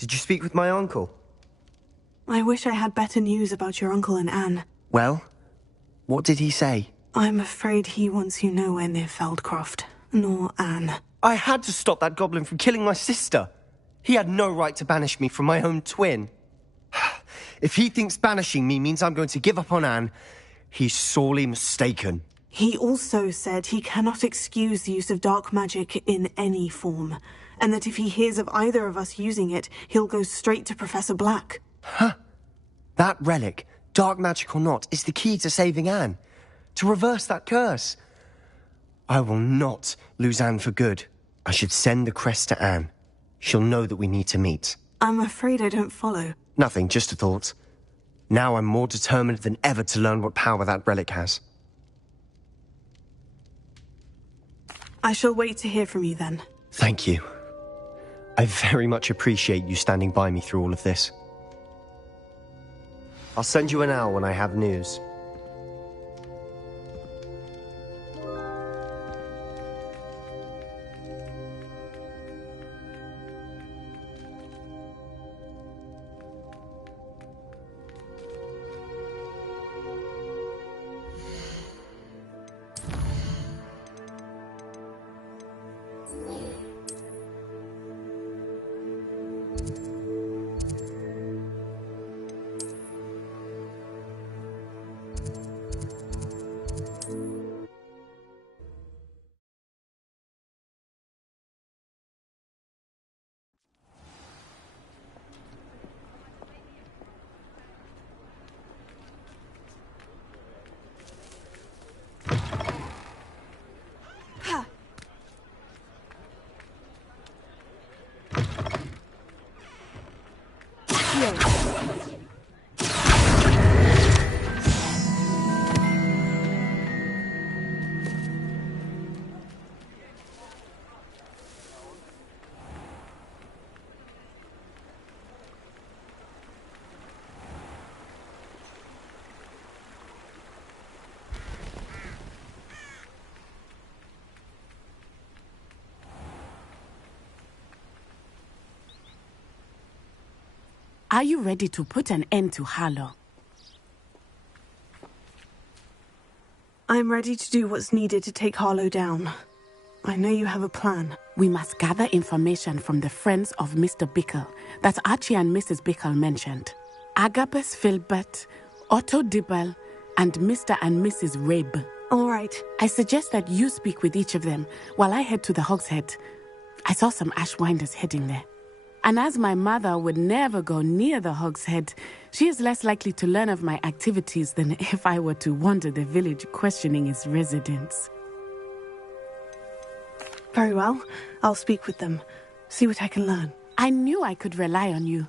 Did you speak with my uncle? I wish I had better news about your uncle and Anne. Well, what did he say? I'm afraid he wants you nowhere near Feldcroft, nor Anne. I had to stop that goblin from killing my sister. He had no right to banish me from my own twin. If he thinks banishing me means I'm going to give up on Anne, he's sorely mistaken. He also said he cannot excuse the use of dark magic in any form, and that if he hears of either of us using it, he'll go straight to Professor Black. Huh? That relic, dark magic or not, is the key to saving Anne. To reverse that curse. I will not lose Anne for good. I should send the crest to Anne. She'll know that we need to meet. I'm afraid I don't follow. Nothing, just a thought. Now I'm more determined than ever to learn what power that relic has. I shall wait to hear from you then. Thank you. I very much appreciate you standing by me through all of this. I'll send you an owl when I have news. Are you ready to put an end to Harlow? I'm ready to do what's needed to take Harlow down. I know you have a plan. We must gather information from the friends of Mr. Bickle that Archie and Mrs. Bickle mentioned. Agabus Filbert, Otto Dibble, and Mr. and Mrs. Rabe. All right. I suggest that you speak with each of them while I head to the Hogshead. I saw some Ashwinders heading there. And as my mother would never go near the Hogshead, she is less likely to learn of my activities than if I were to wander the village questioning its residents. Very well. I'll speak with them. See what I can learn. I knew I could rely on you.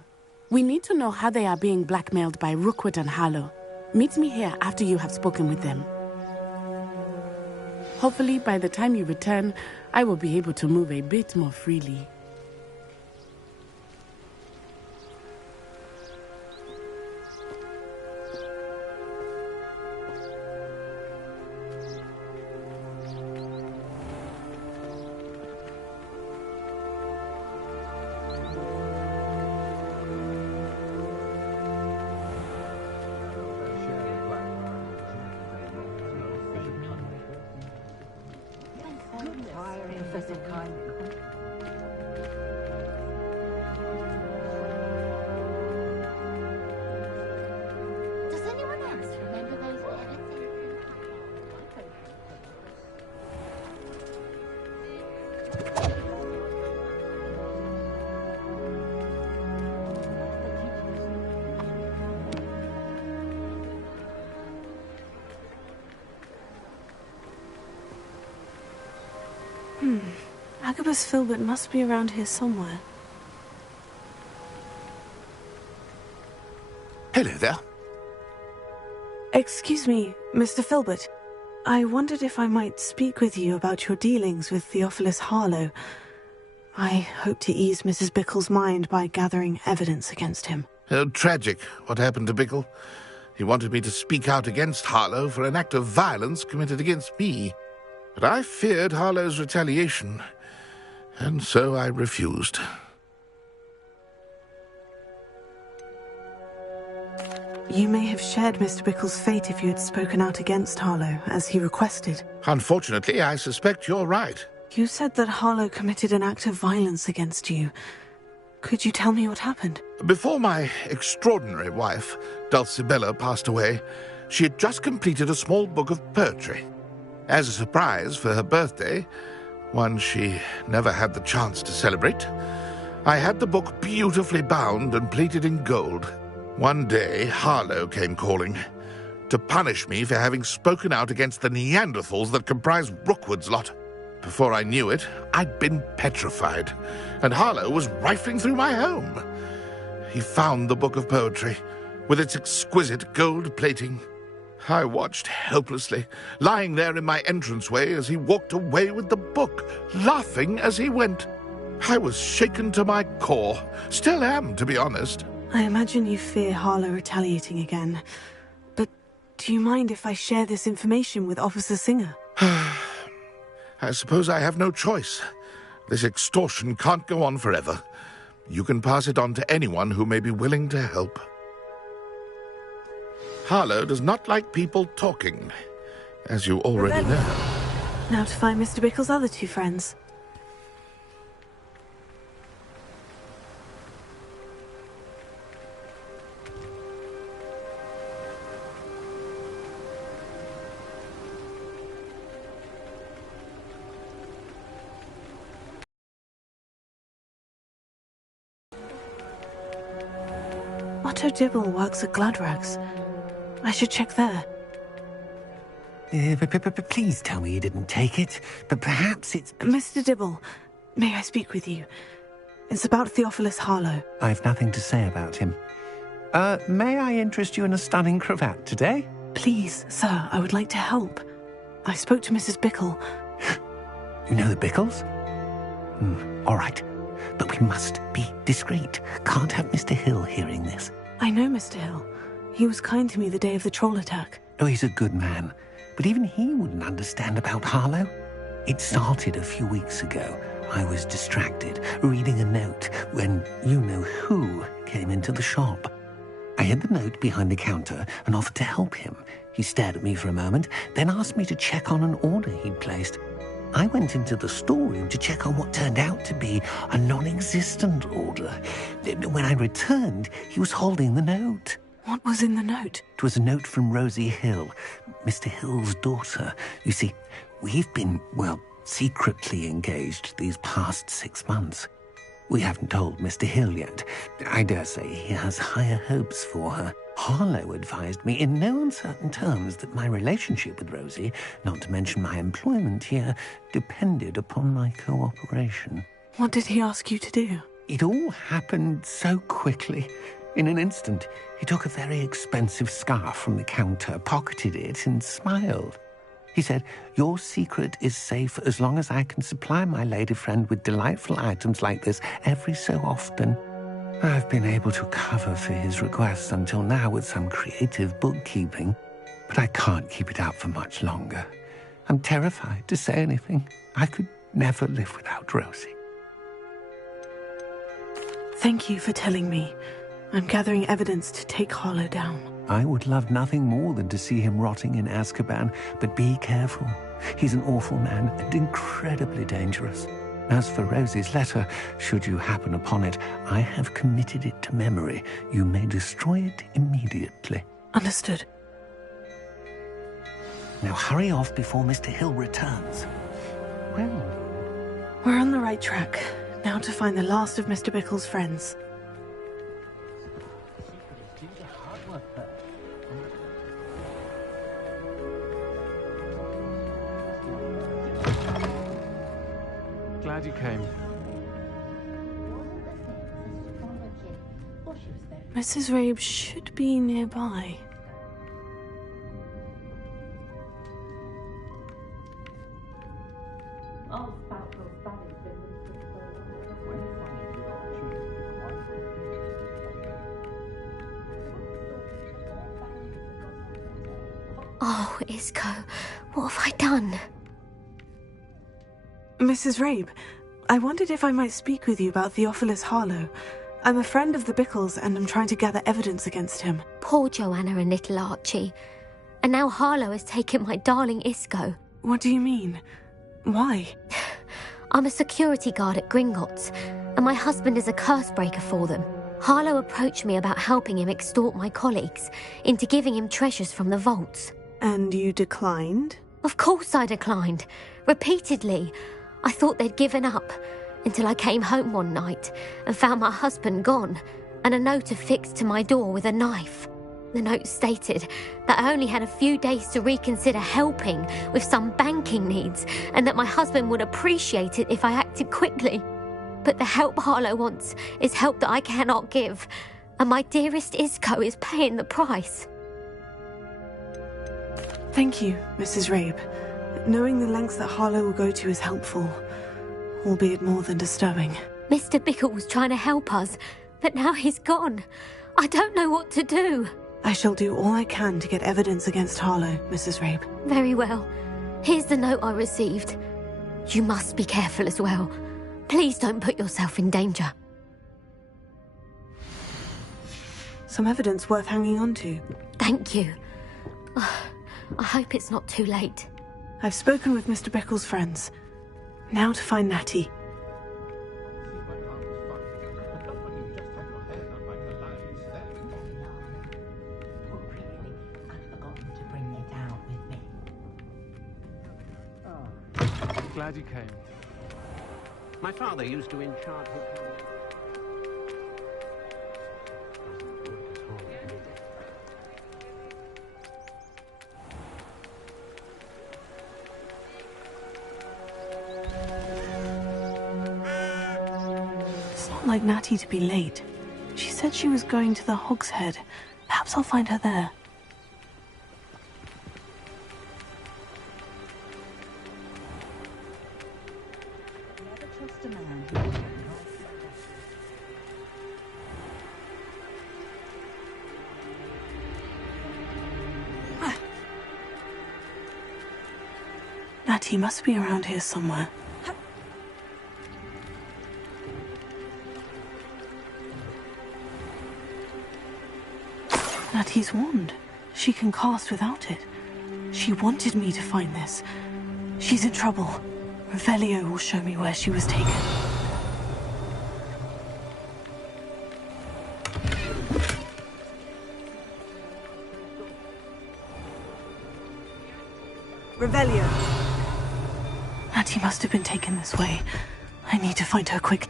We need to know how they are being blackmailed by Rookwood and Harlow. Meet me here after you have spoken with them. Hopefully, by the time you return, I will be able to move a bit more freely. Does anyone else remember those rabbits? Agabus Filbert must be around here somewhere. Hello there. Excuse me, Mr. Filbert. I wondered if I might speak with you about your dealings with Theophilus Harlow. I hope to ease Mrs. Bickle's mind by gathering evidence against him. Oh, tragic what happened to Bickle. He wanted me to speak out against Harlow for an act of violence committed against me. But I feared Harlow's retaliation, and so I refused. You may have shared Mr. Bickle's fate if you had spoken out against Harlow, as he requested. Unfortunately, I suspect you're right. You said that Harlow committed an act of violence against you. Could you tell me what happened? Before my extraordinary wife, Dulcibella, passed away, she had just completed a small book of poetry. As a surprise for her birthday, one she never had the chance to celebrate, I had the book beautifully bound and plated in gold. One day, Harlow came calling to punish me for having spoken out against the Neanderthals that comprise Rookwood's lot. Before I knew it, I'd been petrified, and Harlow was rifling through my home. He found the book of poetry, with its exquisite gold plating. I watched helplessly, lying there in my entranceway as he walked away with the book, laughing as he went. I was shaken to my core. Still am, to be honest. I imagine you fear Harlow retaliating again. But do you mind if I share this information with Officer Singer? I suppose I have no choice. This extortion can't go on forever. You can pass it on to anyone who may be willing to help. Harlow does not like people talking, as you already know. Now to find Mr. Bickle's other two friends. Otto Dibble works at Gladrags. I should check there. Please tell me you didn't take it, but perhaps it's... Mr. Dibble, may I speak with you? It's about Theophilus Harlow. I've nothing to say about him. May I interest you in a stunning cravat today? Please, sir, I would like to help. I spoke to Mrs. Bickle. You know the Bickles? All right, but we must be discreet. Can't have Mr. Hill hearing this. I know Mr. Hill. He was kind to me the day of the troll attack. Oh, he's a good man. But even he wouldn't understand about Harlow. It started a few weeks ago. I was distracted, reading a note, when you-know-who came into the shop. I hid the note behind the counter and offered to help him. He stared at me for a moment, then asked me to check on an order he'd placed. I went into the storeroom to check on what turned out to be a non-existent order. When I returned, he was holding the note. What was in the note? It was a note from Rosie Hill, Mr. Hill's daughter. You see, we've been, secretly engaged these past 6 months. We haven't told Mr. Hill yet. I dare say he has higher hopes for her. Harlow advised me in no uncertain terms that my relationship with Rosie, not to mention my employment here, depended upon my cooperation. What did he ask you to do? It all happened so quickly. In an instant, he took a very expensive scarf from the counter, pocketed it, and smiled. He said, "Your secret is safe as long as I can supply my lady friend with delightful items like this every so often." I've been able to cover for his requests until now with some creative bookkeeping, but I can't keep it up for much longer. I'm terrified to say anything. I could never live without Rosie. Thank you for telling me. I'm gathering evidence to take Harlow down. I would love nothing more than to see him rotting in Azkaban, but be careful. He's an awful man and incredibly dangerous. As for Rosie's letter, should you happen upon it, I have committed it to memory. You may destroy it immediately. Understood. Now hurry off before Mr. Hill returns. Well, we're on the right track. Now to find the last of Mr. Bickle's friends. Glad you came. Mrs. Rabe should be nearby. Oh, Isco, what have I done? Mrs. Rabe, I wondered if I might speak with you about Theophilus Harlow. I'm a friend of the Bickles, and I'm trying to gather evidence against him. Poor Joanna and little Archie. And now Harlow has taken my darling Isco. What do you mean? Why? I'm a security guard at Gringotts, and my husband is a curse breaker for them. Harlow approached me about helping him extort my colleagues into giving him treasures from the vaults. And you declined? Of course I declined. Repeatedly. I thought they'd given up, until I came home one night and found my husband gone, and a note affixed to my door with a knife. The note stated that I only had a few days to reconsider helping with some banking needs, and that my husband would appreciate it if I acted quickly. But the help Harlow wants is help that I cannot give, and my dearest Isco is paying the price. Thank you, Mrs. Rabe. Knowing the lengths that Harlow will go to is helpful, albeit more than disturbing. Mr. Bickle was trying to help us, but now he's gone. I don't know what to do. I shall do all I can to get evidence against Harlow, Mrs. Rabe. Very well. Here's the note I received. You must be careful as well. Please don't put yourself in danger. Some evidence worth hanging on to. Thank you. I hope it's not too late. I've spoken with Mr. Bickle's friends. Now to find Natty. Glad you came. My father used to in charge of... It's not like Natty to be late. She said she was going to the Hog's Head. Perhaps I'll find her there. Natty must be around here somewhere. Natty's wand. She can cast without it. She wanted me to find this. She's in trouble. Revelio will show me where she was taken. Revelio. Natty must have been taken this way. I need to find her quick.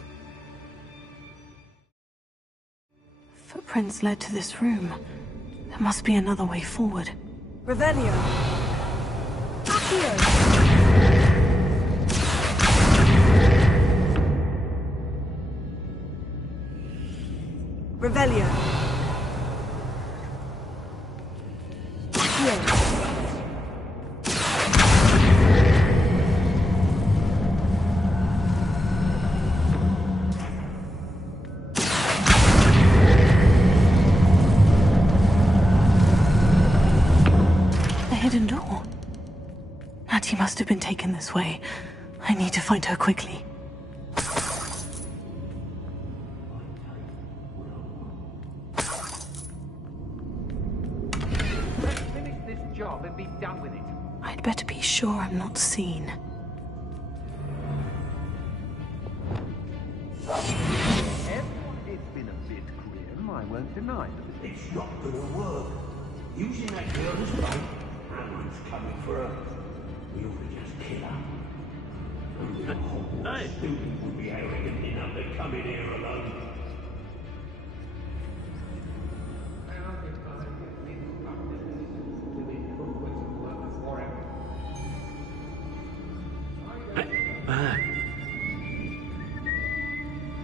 Footprints led to this room. There must be another way forward. Revelio. Accio. Revelio. Accio. Hidden door. Natty must have been taken this way. I need to find her quickly. Let's finish this job and be done with it. I'd better be sure I'm not seen. It's been a bit grim, I won't deny it. It's not gonna work. Using that girl as bait, Hammond's coming for her. We ought to just kill her. Only a Hogwarts student would be arrogant enough to come in here alone.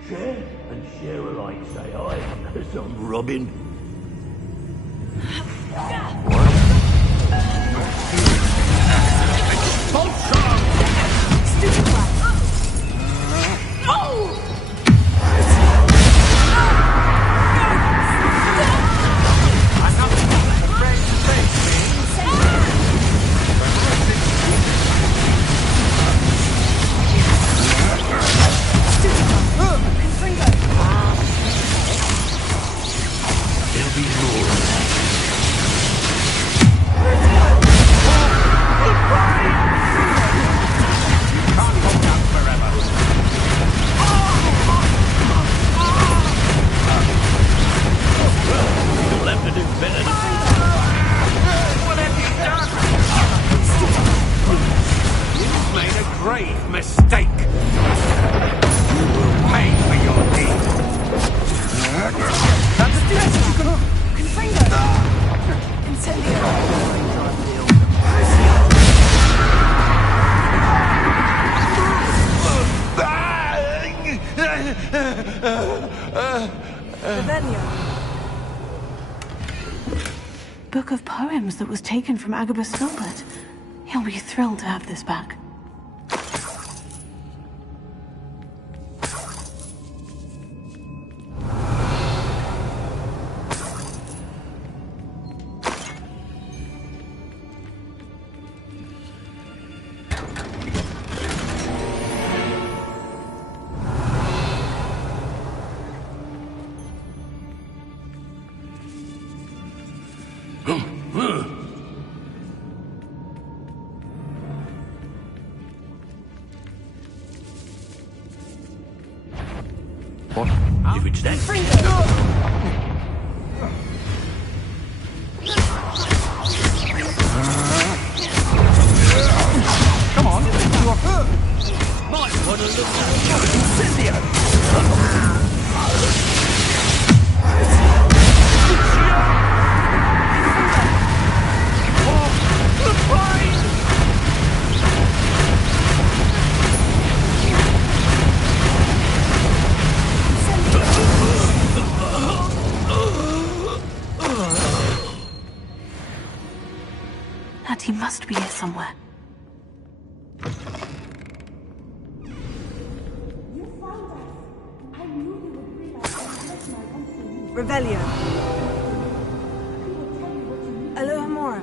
Share and share alike, say I, as I'm robbing. book of poems that was taken from Agabus Filbert. He'll be thrilled to have this back. What? If it's that... Come on, you are hurt. Might want to look at incendio. He must be here somewhere. Revelio. Alohomora.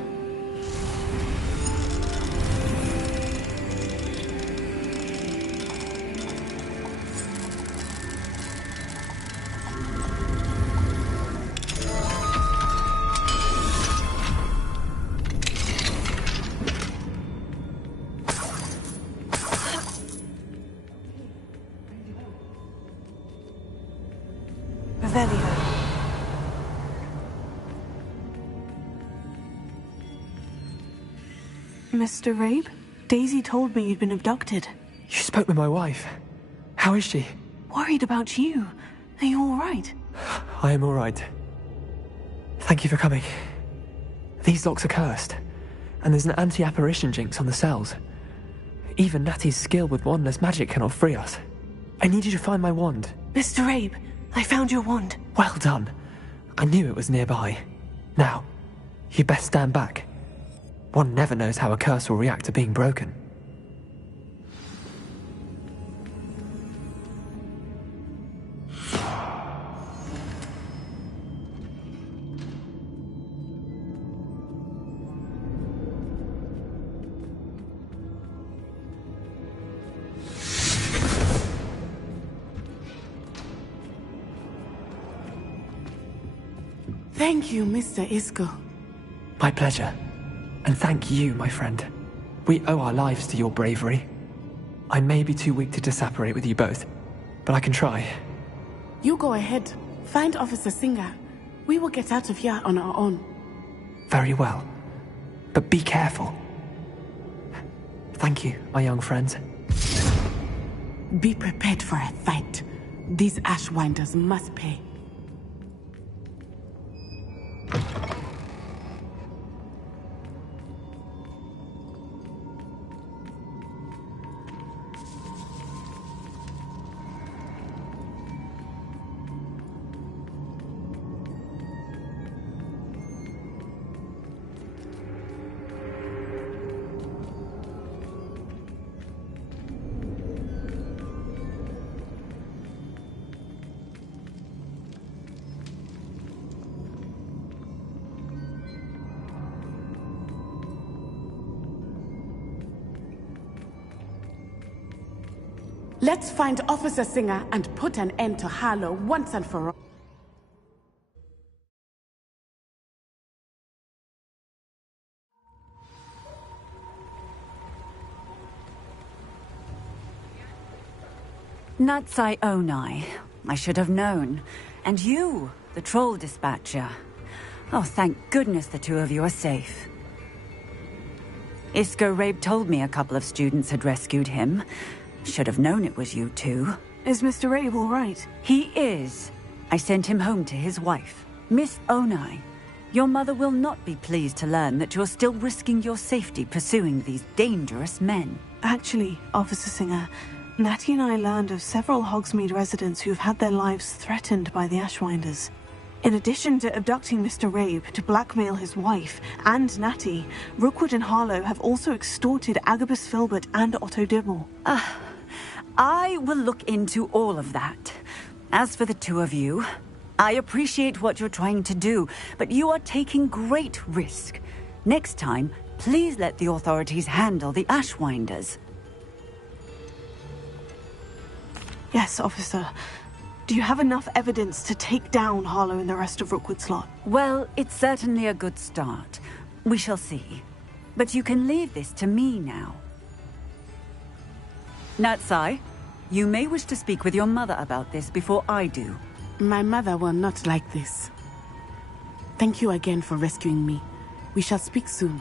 Mr. Rabe? Daisy told me you'd been abducted. You spoke with my wife. How is she? Worried about you. Are you all right? I am all right. Thank you for coming. These locks are cursed, and there's an anti-apparition jinx on the cells. Even Natty's skill with wandless magic cannot free us. I need you to find my wand. Mr. Rabe, I found your wand. Well done. I knew it was nearby. Now, you best stand back. One never knows how a curse will react to being broken. Thank you, Mr. Isco. My pleasure. And thank you, my friend. We owe our lives to your bravery. I may be too weak to disapparate with you both, but I can try. You go ahead. Find Officer Singer. We will get out of here on our own. Very well. But be careful. Thank you, my young friends. Be prepared for a fight. These Ashwinders must pay. Let's find Officer Singer and put an end to Harlow once and for all. Natsai Onai. I should have known. And you, the troll dispatcher. Oh, thank goodness the two of you are safe. Isco Rabe told me a couple of students had rescued him. Should have known it was you two. Is Mr. Rabe all right? He is. I sent him home to his wife. Miss Onai, your mother will not be pleased to learn that you're still risking your safety pursuing these dangerous men. Actually, Officer Singer, Natty and I learned of several Hogsmeade residents who've had their lives threatened by the Ashwinders. In addition to abducting Mr. Rabe to blackmail his wife and Natty, Rookwood and Harlow have also extorted Agabus Filbert and Otto Dibble. I will look into all of that. As for the two of you, I appreciate what you're trying to do, but you are taking great risk. Next time, please let the authorities handle the Ashwinders. Yes, officer. Do you have enough evidence to take down Harlow and the rest of Rookwood's lot? Well, it's certainly a good start. We shall see. But you can leave this to me now. Natsai, you may wish to speak with your mother about this before I do. My mother will not like this. Thank you again for rescuing me. We shall speak soon.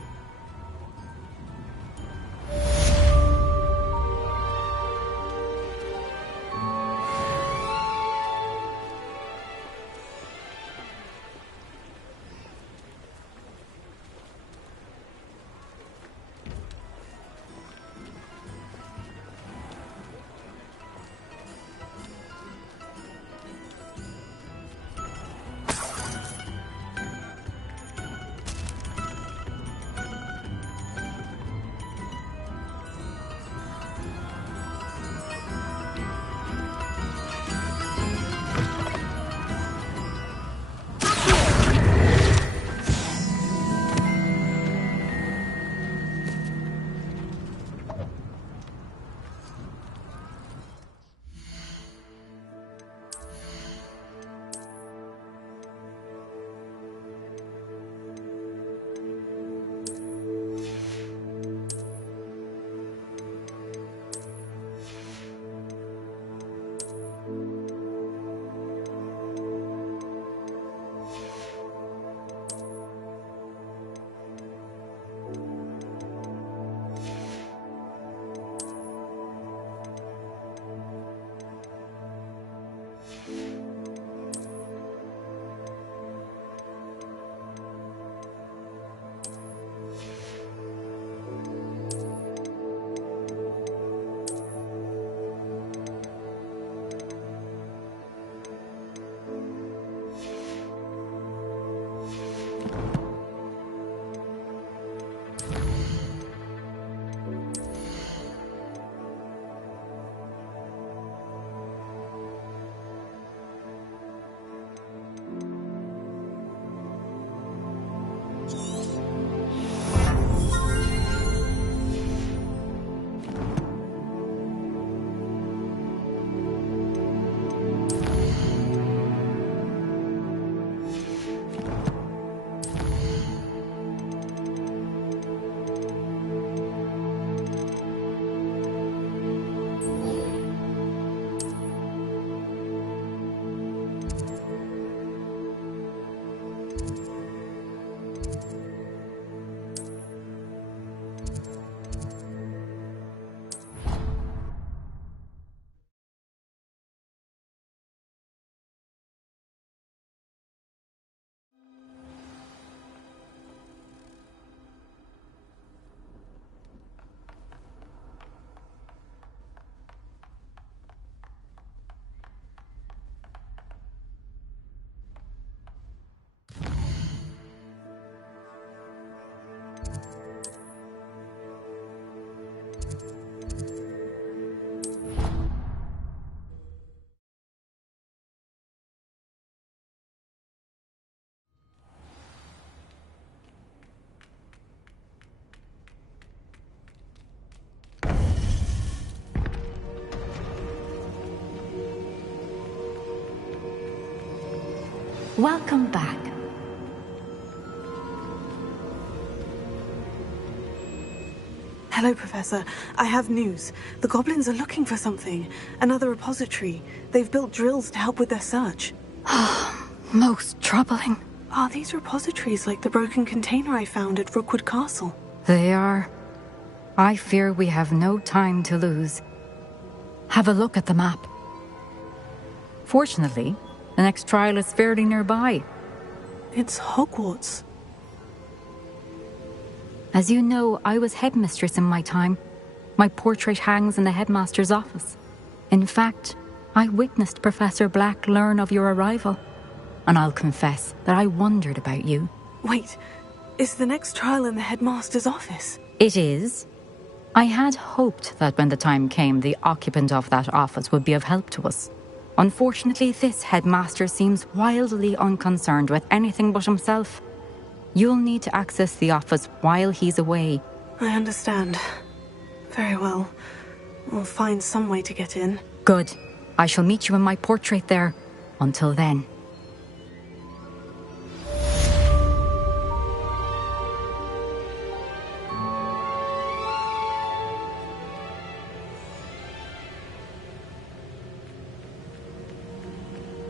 Welcome back. Hello, Professor. I have news. The goblins are looking for something. Another repository. They've built drills to help with their search. Most troubling. Are these repositories like the broken container I found at Rookwood Castle? They are. I fear we have no time to lose. Have a look at the map. Fortunately, the next trial is fairly nearby. It's Hogwarts. As you know, I was headmistress in my time. My portrait hangs in the headmaster's office. In fact, I witnessed Professor Black learn of your arrival. and I'll confess that I wondered about you. Wait, is the next trial in the headmaster's office? It is. I had hoped that when the time came, the occupant of that office would be of help to us. Unfortunately, this headmaster seems wildly unconcerned with anything but himself. You'll need to access the office while he's away. I understand. Very well. We'll find some way to get in. Good. I shall meet you in my portrait there. Until then.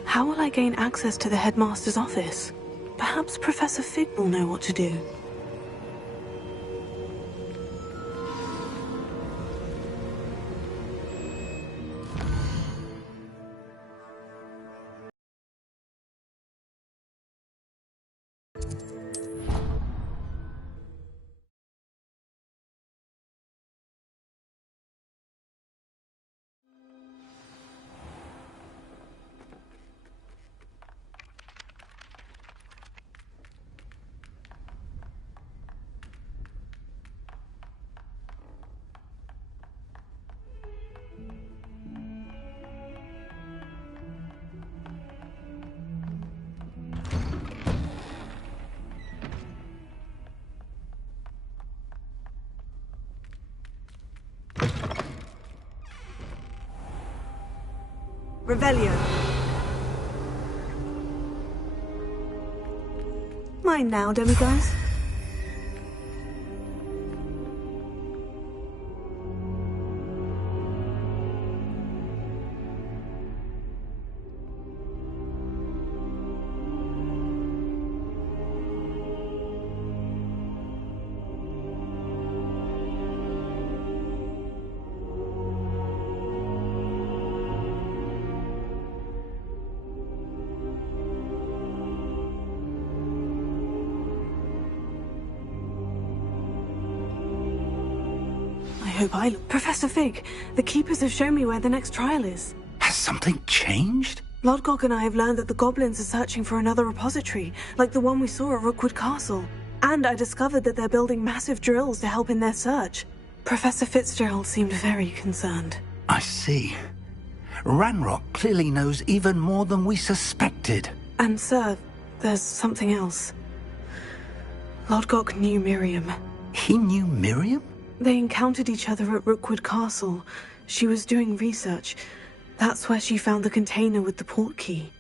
How will I gain access to the headmaster's office? Perhaps Professor Fig will know what to do. Revelio. Mine now, demiguise. Professor Fig, the Keepers have shown me where the next trial is. Has something changed? Lodgok and I have learned that the goblins are searching for another repository, like the one we saw at Rookwood Castle. And I discovered that they're building massive drills to help in their search. Professor Fitzgerald seemed very concerned. I see. Ranrock clearly knows even more than we suspected. And sir, there's something else. Lodgok knew Miriam. He knew Miriam? They encountered each other at Rookwood Castle. She was doing research. That's where she found the container with the port key.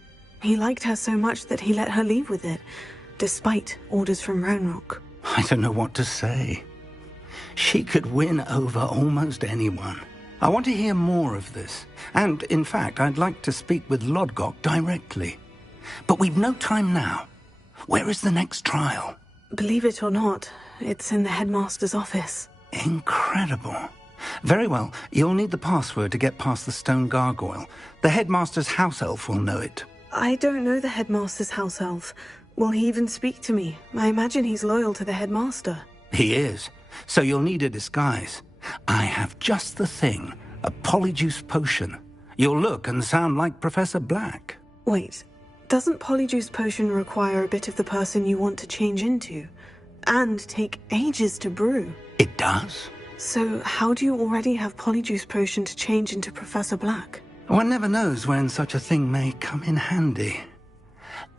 He liked her so much that he let her leave with it, despite orders from Ranrock. I don't know what to say. She could win over almost anyone. I want to hear more of this. And, in fact, I'd like to speak with Lodgok directly. But we've no time now. Where is the next trial? Believe it or not, it's in the headmaster's office. Incredible. Very well, you'll need the password to get past the stone gargoyle. The headmaster's house elf will know it. I don't know the headmaster's house elf. Will he even speak to me? I imagine he's loyal to the headmaster. He is. So you'll need a disguise. I have just the thing. A polyjuice potion. You'll look and sound like Professor Black. Wait, doesn't polyjuice potion require a bit of the person you want to change into? And take ages to brew? It does. So how do you already have polyjuice potion to change into Professor Black? One never knows when such a thing may come in handy.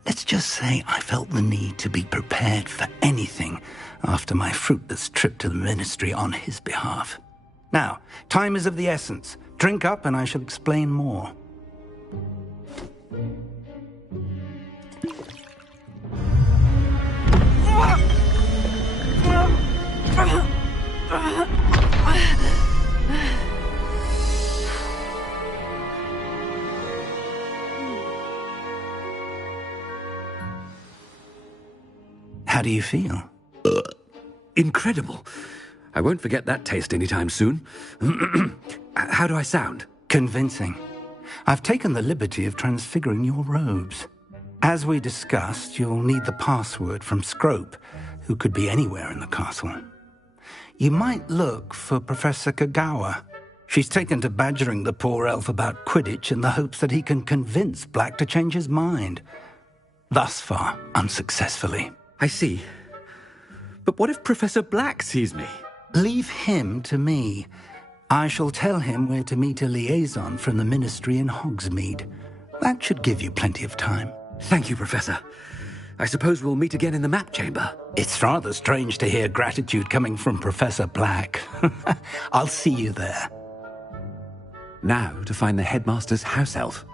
Let's just say I felt the need to be prepared for anything after my fruitless trip to the Ministry on his behalf. Now, time is of the essence. Drink up and I shall explain more. How do you feel? Incredible. I won't forget that taste anytime soon. How do I sound? Convincing. I've taken the liberty of transfiguring your robes. As we discussed, you'll need the password from Scrope, who could be anywhere in the castle. You might look for Professor Kagawa. She's taken to badgering the poor elf about Quidditch in the hopes that he can convince Black to change his mind. Thus far, unsuccessfully. I see. But what if Professor Black sees me? Leave him to me. I shall tell him where to meet a liaison from the Ministry in Hogsmeade. That should give you plenty of time. Thank you, Professor. I suppose we'll meet again in the map chamber. It's rather strange to hear gratitude coming from Professor Black. I'll see you there. Now to find the headmaster's house elf.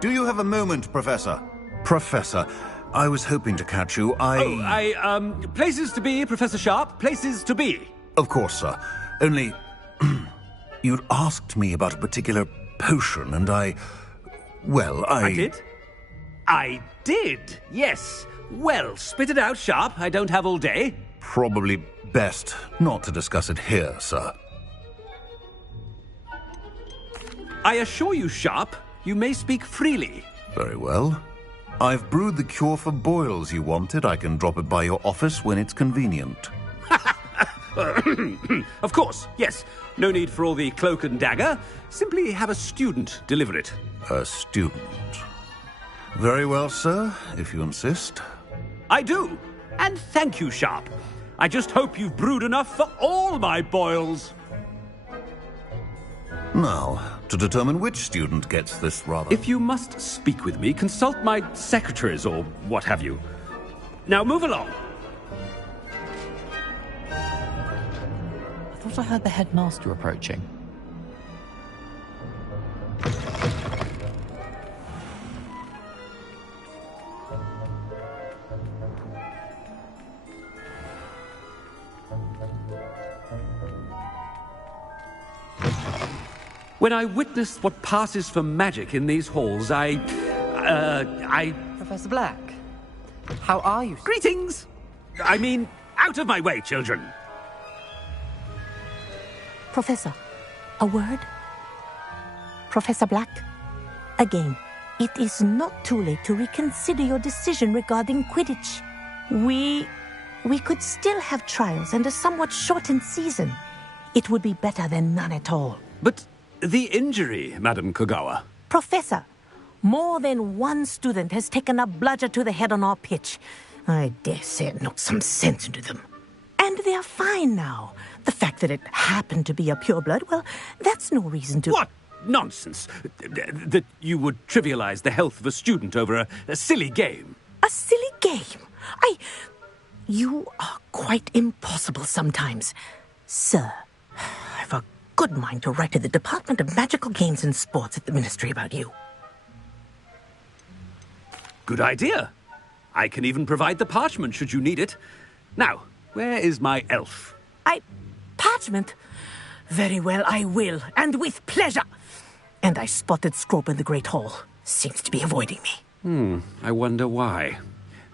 Do you have a moment, Professor? Professor, I was hoping to catch you. Places to be, Professor Sharp. Places to be. Of course, sir. Only, you'd asked me about a particular potion, and I did? I did, yes. Well, spit it out, Sharp. I don't have all day. Probably best not to discuss it here, sir. I assure you, Sharp, you may speak freely. Very well. I've brewed the cure for boils you wanted. I can drop it by your office when it's convenient. Of course, yes. No need for all the cloak and dagger. Simply have a student deliver it. A student? Very well, sir, if you insist. I do. And thank you, Sharp. I just hope you've brewed enough for all my boils. Now, to determine which student gets this rather... If you must speak with me, consult my secretaries or what have you. Now move along. I thought I heard the headmaster approaching. When I witnessed what passes for magic in these halls, Professor Black, how are you? Greetings! I mean, out of my way, children! Professor, a word? Professor Black, again, it is not too late to reconsider your decision regarding Quidditch. We could still have trials and a somewhat shortened season. It would be better than none at all. But the injury, Madam Kogawa. Professor, more than one student has taken a bludger to the head on our pitch. I dare say it knocked some sense into them. And they're fine now. The fact that it happened to be a pureblood, well, that's no reason to... What nonsense! That you would trivialize the health of a student over a silly game. A silly game? You are quite impossible sometimes. Sir, I've a good mind to write to the Department of Magical Games and Sports at the Ministry about you. Good idea. I can even provide the parchment should you need it. Now, where is my elf? Parchment? Very well, I will, and with pleasure. And I spotted Scrope in the Great Hall. Seems to be avoiding me. I wonder why.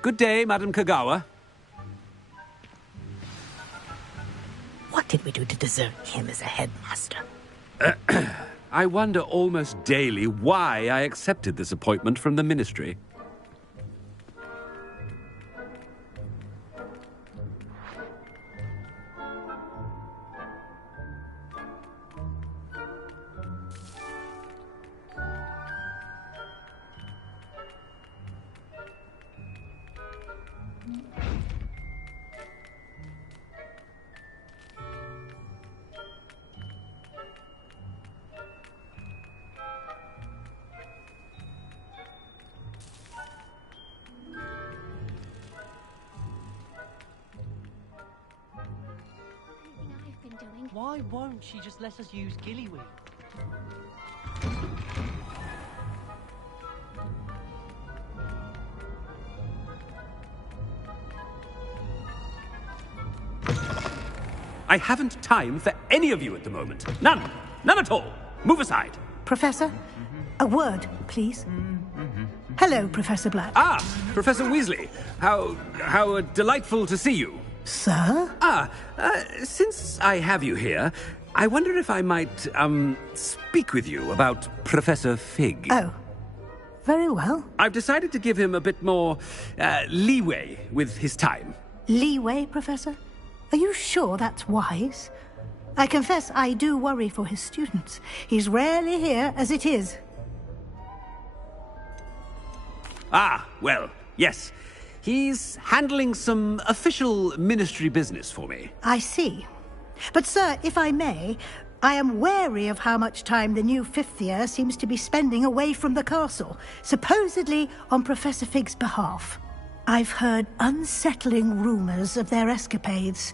Good day, Madam Kogawa. What did we do to deserve him as a headmaster? I wonder almost daily why I accepted this appointment from the Ministry. Why won't she just let us use Gillyweed? I haven't time for any of you at the moment. None. None at all. Move aside. Professor, a word, please. Hello, Professor Black. Ah, Professor Weasley. How delightful to see you. Sir? Since I have you here, I wonder if I might, speak with you about Professor Fig. Oh, Very well. I've decided to give him a bit more leeway with his time. Leeway, Professor? Are you sure that's wise? I confess I do worry for his students. He's rarely here as it is. Ah, well, yes. He's handling some official ministry business for me. I see. But, sir, if I may, I am wary of how much time the new fifth year seems to be spending away from the castle, supposedly on Professor Fig's behalf. I've heard unsettling rumors of their escapades.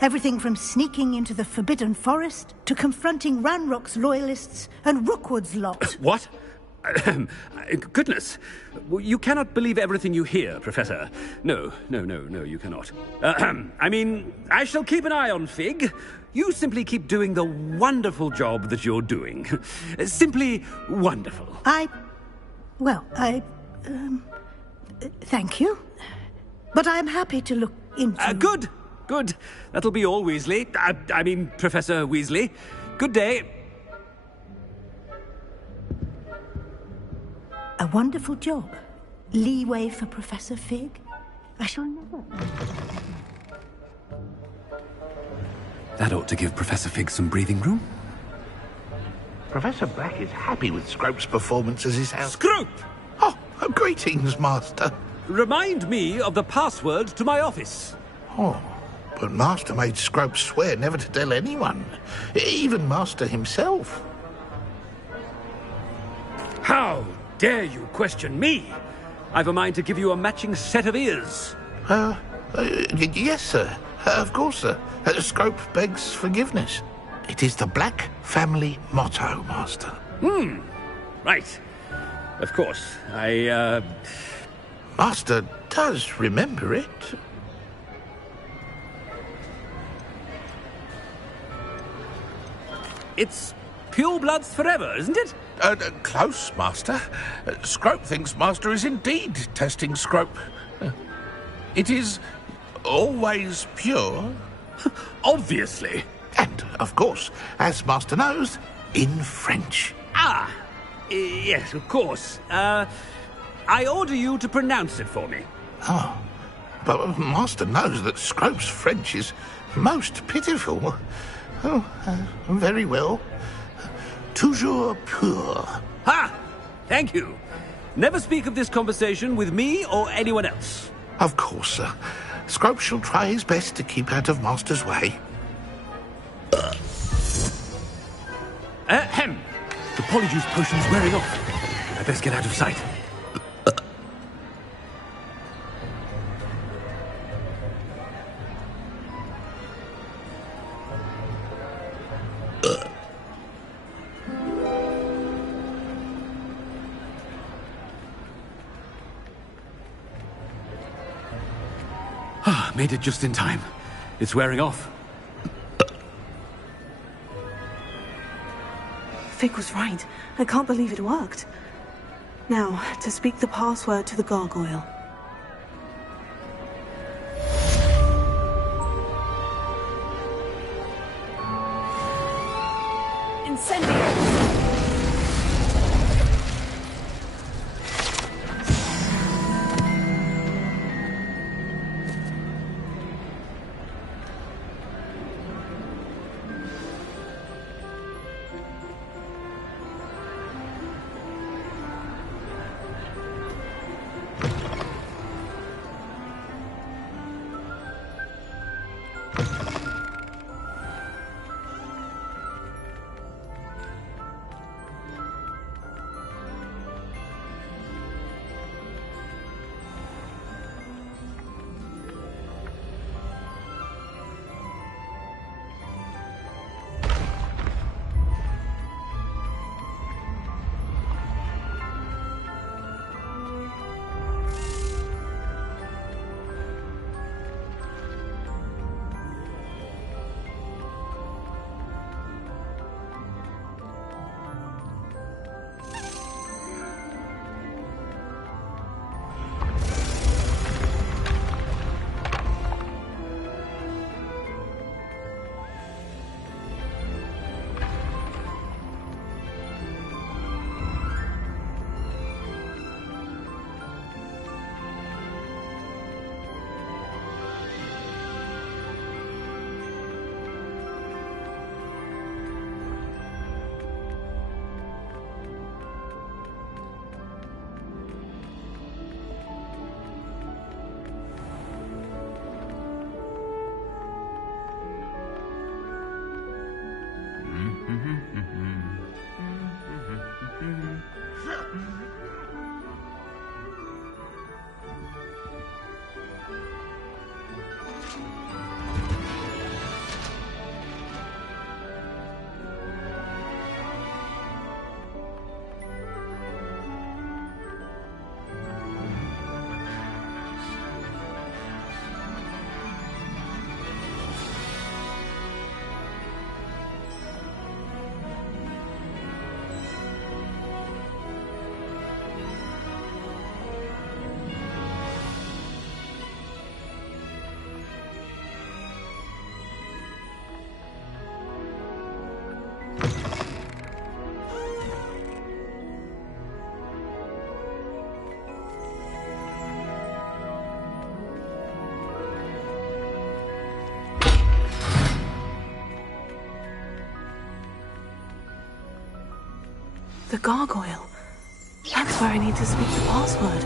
Everything from sneaking into the Forbidden Forest to confronting Ranrock's loyalists and Rookwood's lot. What? Goodness. You cannot believe everything you hear, Professor. No, you cannot. I mean, I shall keep an eye on Fig. You simply keep doing the wonderful job that you're doing. Simply wonderful. Thank you. But I'm happy to look into... Good. That'll be all, Weasley. I mean, Professor Weasley. Good day. A wonderful job. Leeway for Professor Fig. I shall never... That ought to give Professor Fig some breathing room. Professor Black is happy with Scrope's performance as his house... Scrope! Oh, greetings, Master. Remind me of the password to my office. Oh, but Master made Scrope swear never to tell anyone. Even Master himself. How dare you question me? I've a mind to give you a matching set of ears. Yes, sir. Of course, sir. Scrope begs forgiveness. It is the Black family motto, Master. Right. Of course. Master does remember it. It's purebloods forever, isn't it? Close, Master. Scrope thinks Master is indeed testing Scrope. It is always pure. Obviously. And, of course, as Master knows, in French. Yes, of course. I order you to pronounce it for me. Oh, but Master knows that Scrope's French is most pitiful. Oh, very well. Toujours pur. Ha! Thank you. Never speak of this conversation with me or anyone else. Of course, sir. Scrope shall try his best to keep out of Master's way. Ahem. The polyjuice potion's wearing off. I best get out of sight. Made it just in time. It's wearing off. Fig was right. I can't believe it worked. Now, to speak the password to the gargoyle. Incendio! The gargoyle. That's where I need to speak the password.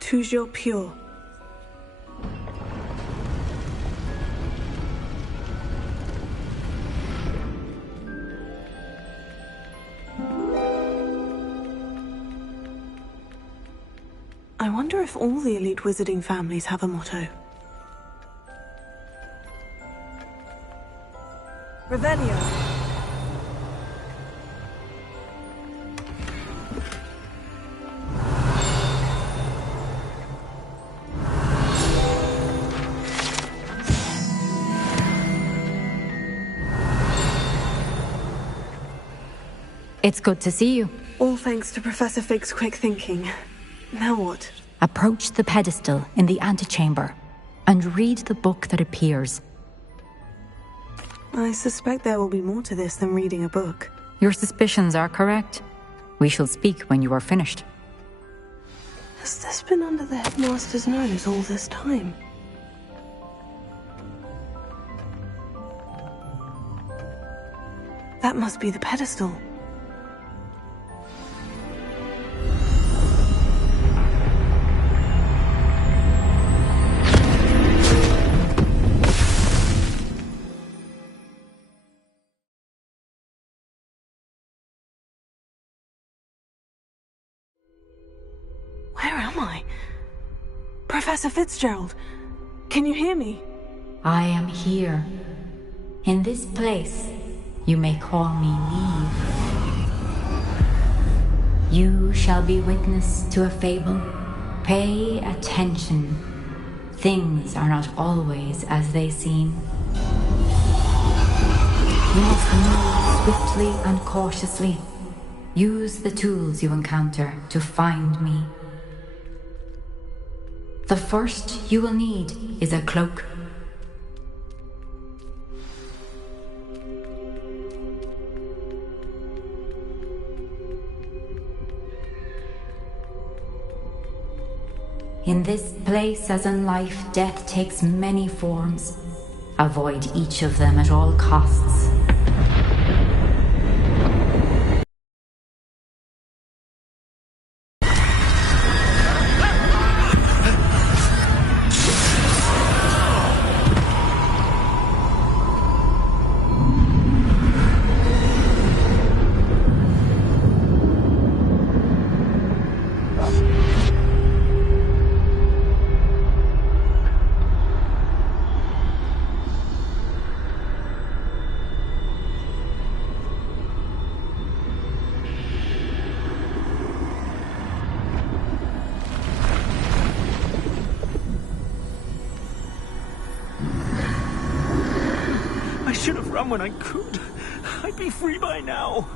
Toujours pure. I wonder if all the elite wizarding families have a motto. Revelio. It's good to see you. All thanks to Professor Fig's quick thinking. Now what? Approach the pedestal in the antechamber and read the book that appears. I suspect there will be more to this than reading a book. Your suspicions are correct. We shall speak when you are finished. Has this been under the headmaster's nose all this time? That must be the pedestal. Where am I? Professor Fitzgerald, can you hear me? I am here. In this place, you may call me Neve. You shall be witness to a fable. Pay attention. Things are not always as they seem. You must move swiftly and cautiously. Use the tools you encounter to find me. The first you will need is a cloak. In this place, as in life, death takes many forms. Avoid each of them at all costs. When I could, I'd be free by now.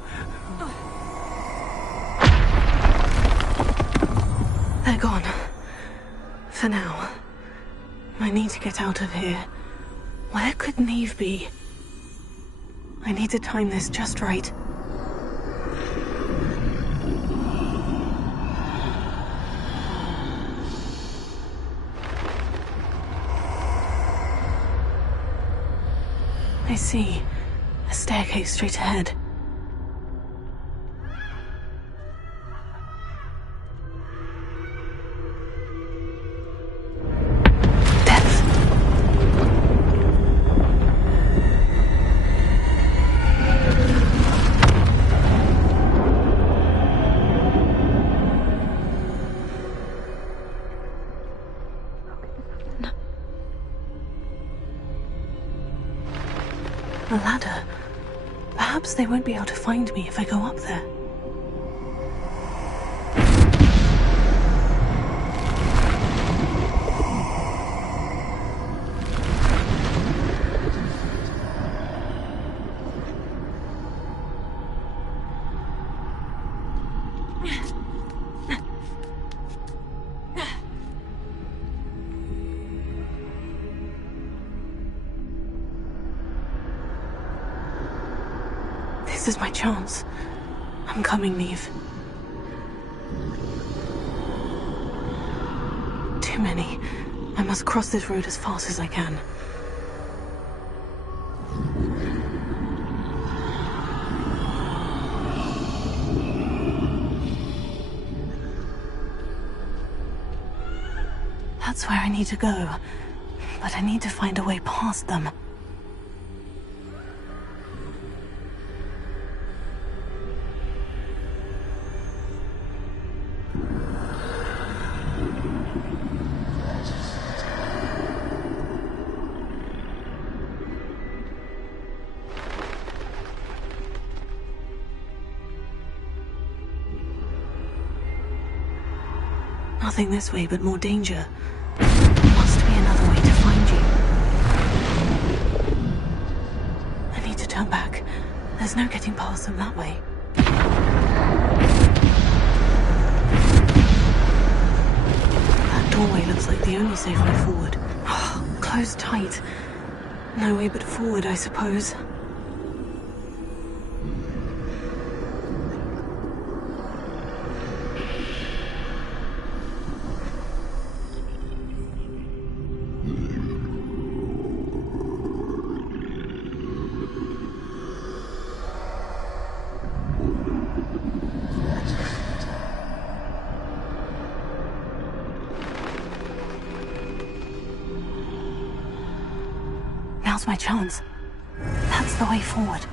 They're gone. For now. I need to get out of here. Where could Neve be? I need to time this just right. I see. A staircase straight ahead. A ladder. Perhaps they won't be able to find me if I go up there. This is my chance. I'm coming, Neve. Too many. I must cross this road as fast as I can. That's where I need to go. But I need to find a way past them. Nothing this way, but more danger. Must be another way to find you. I need to turn back. There's no getting past them that way. That doorway looks like the only safe way forward. Closed tight. No way but forward, I suppose. Now's my chance. That's the way forward.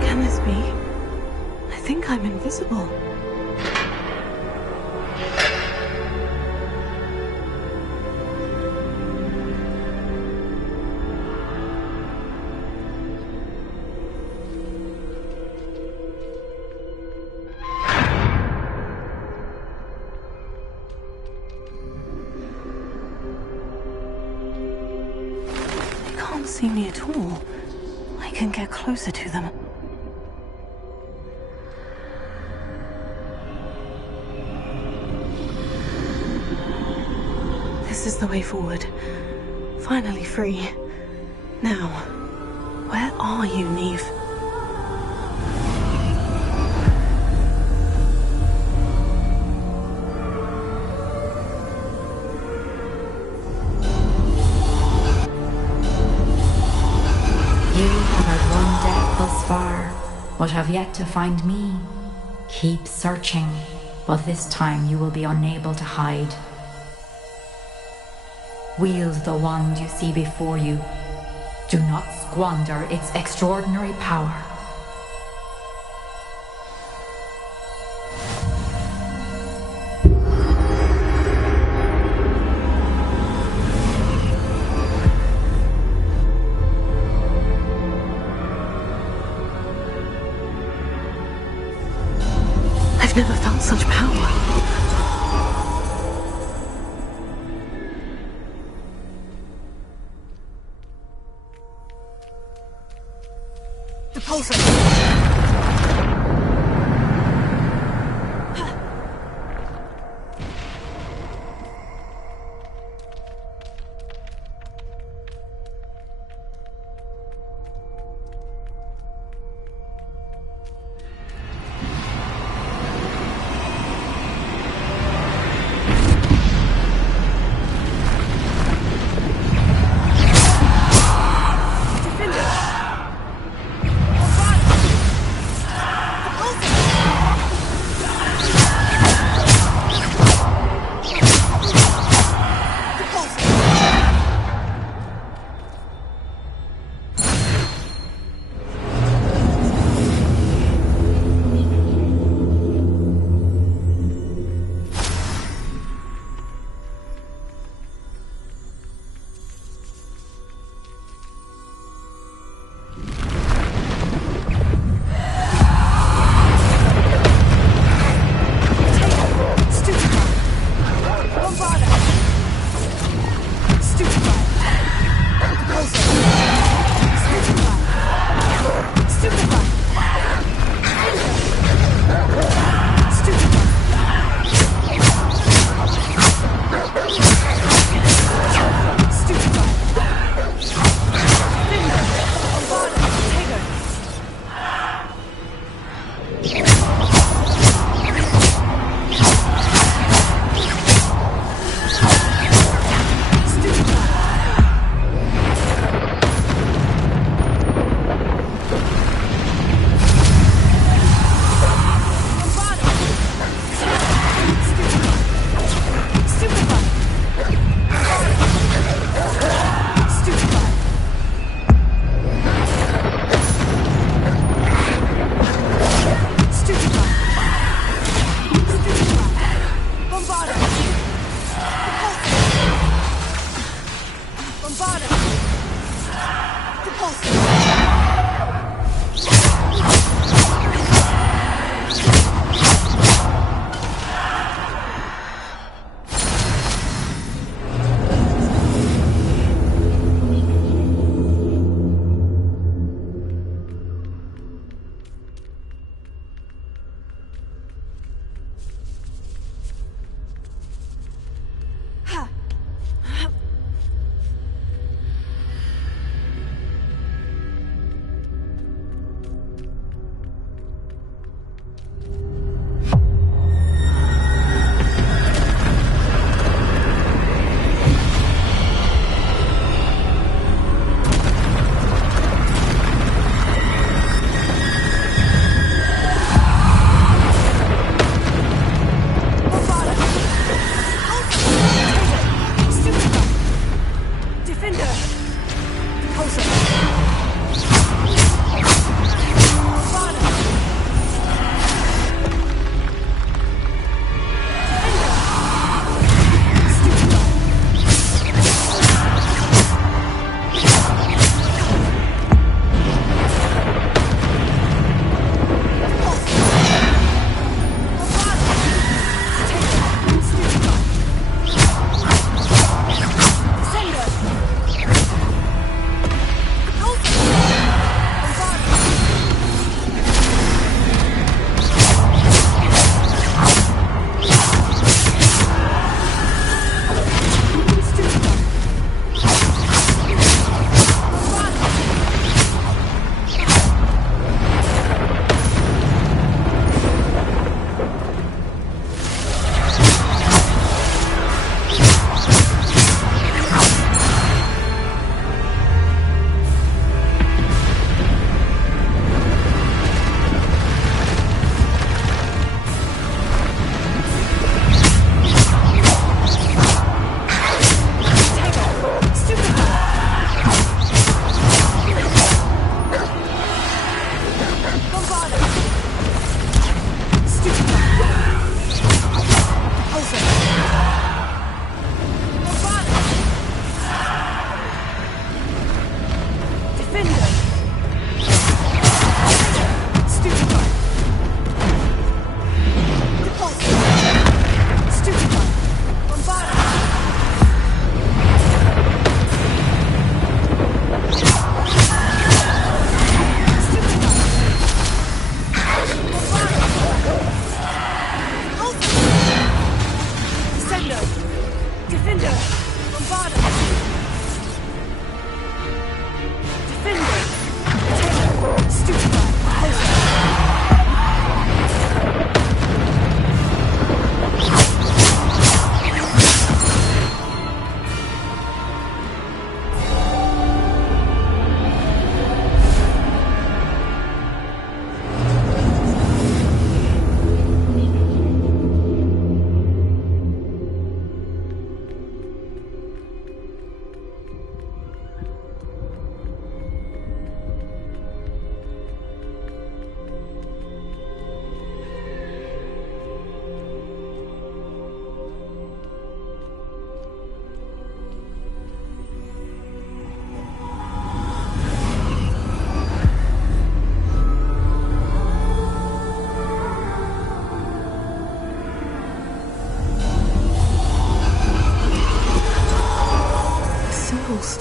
Can this be? I think I'm invisible. Can't see me at all. I can get closer to them. This is the way forward. Finally free. Now, where are you, Neve? Thus far, but have yet to find me. Keep searching, but this time you will be unable to hide. Wield the wand you see before you. Do not squander its extraordinary power. I've never felt such power. The pulsar.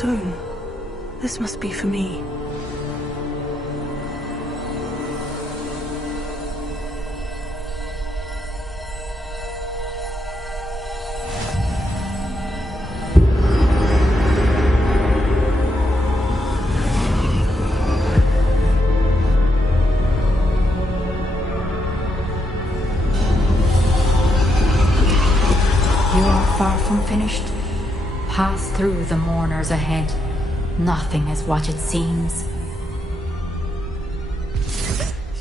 stone. This must be for me. You are far from finished. Pass through the mourners ahead. Nothing is what it seems.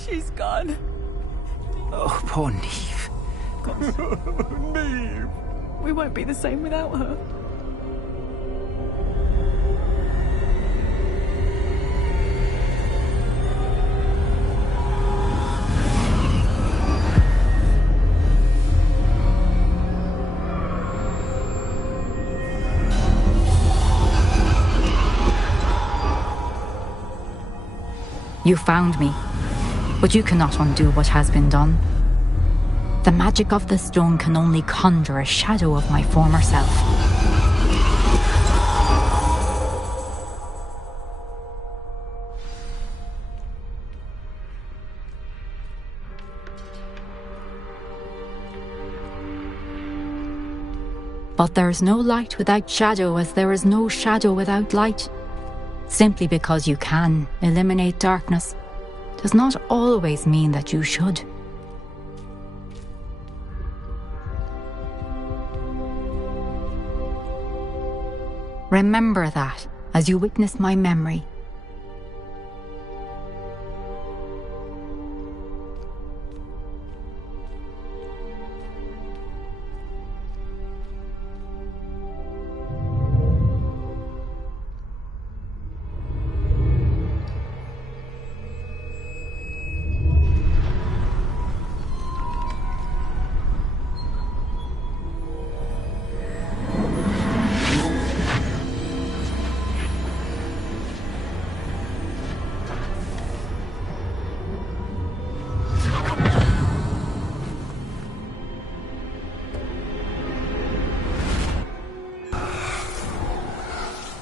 She's gone. Oh, poor Neve. Neve! We won't be the same without her. You found me, but you cannot undo what has been done. The magic of the stone can only conjure a shadow of my former self. But there is no light without shadow, as there is no shadow without light. Simply because you can eliminate darkness does not always mean that you should. Remember that as you witness my memory.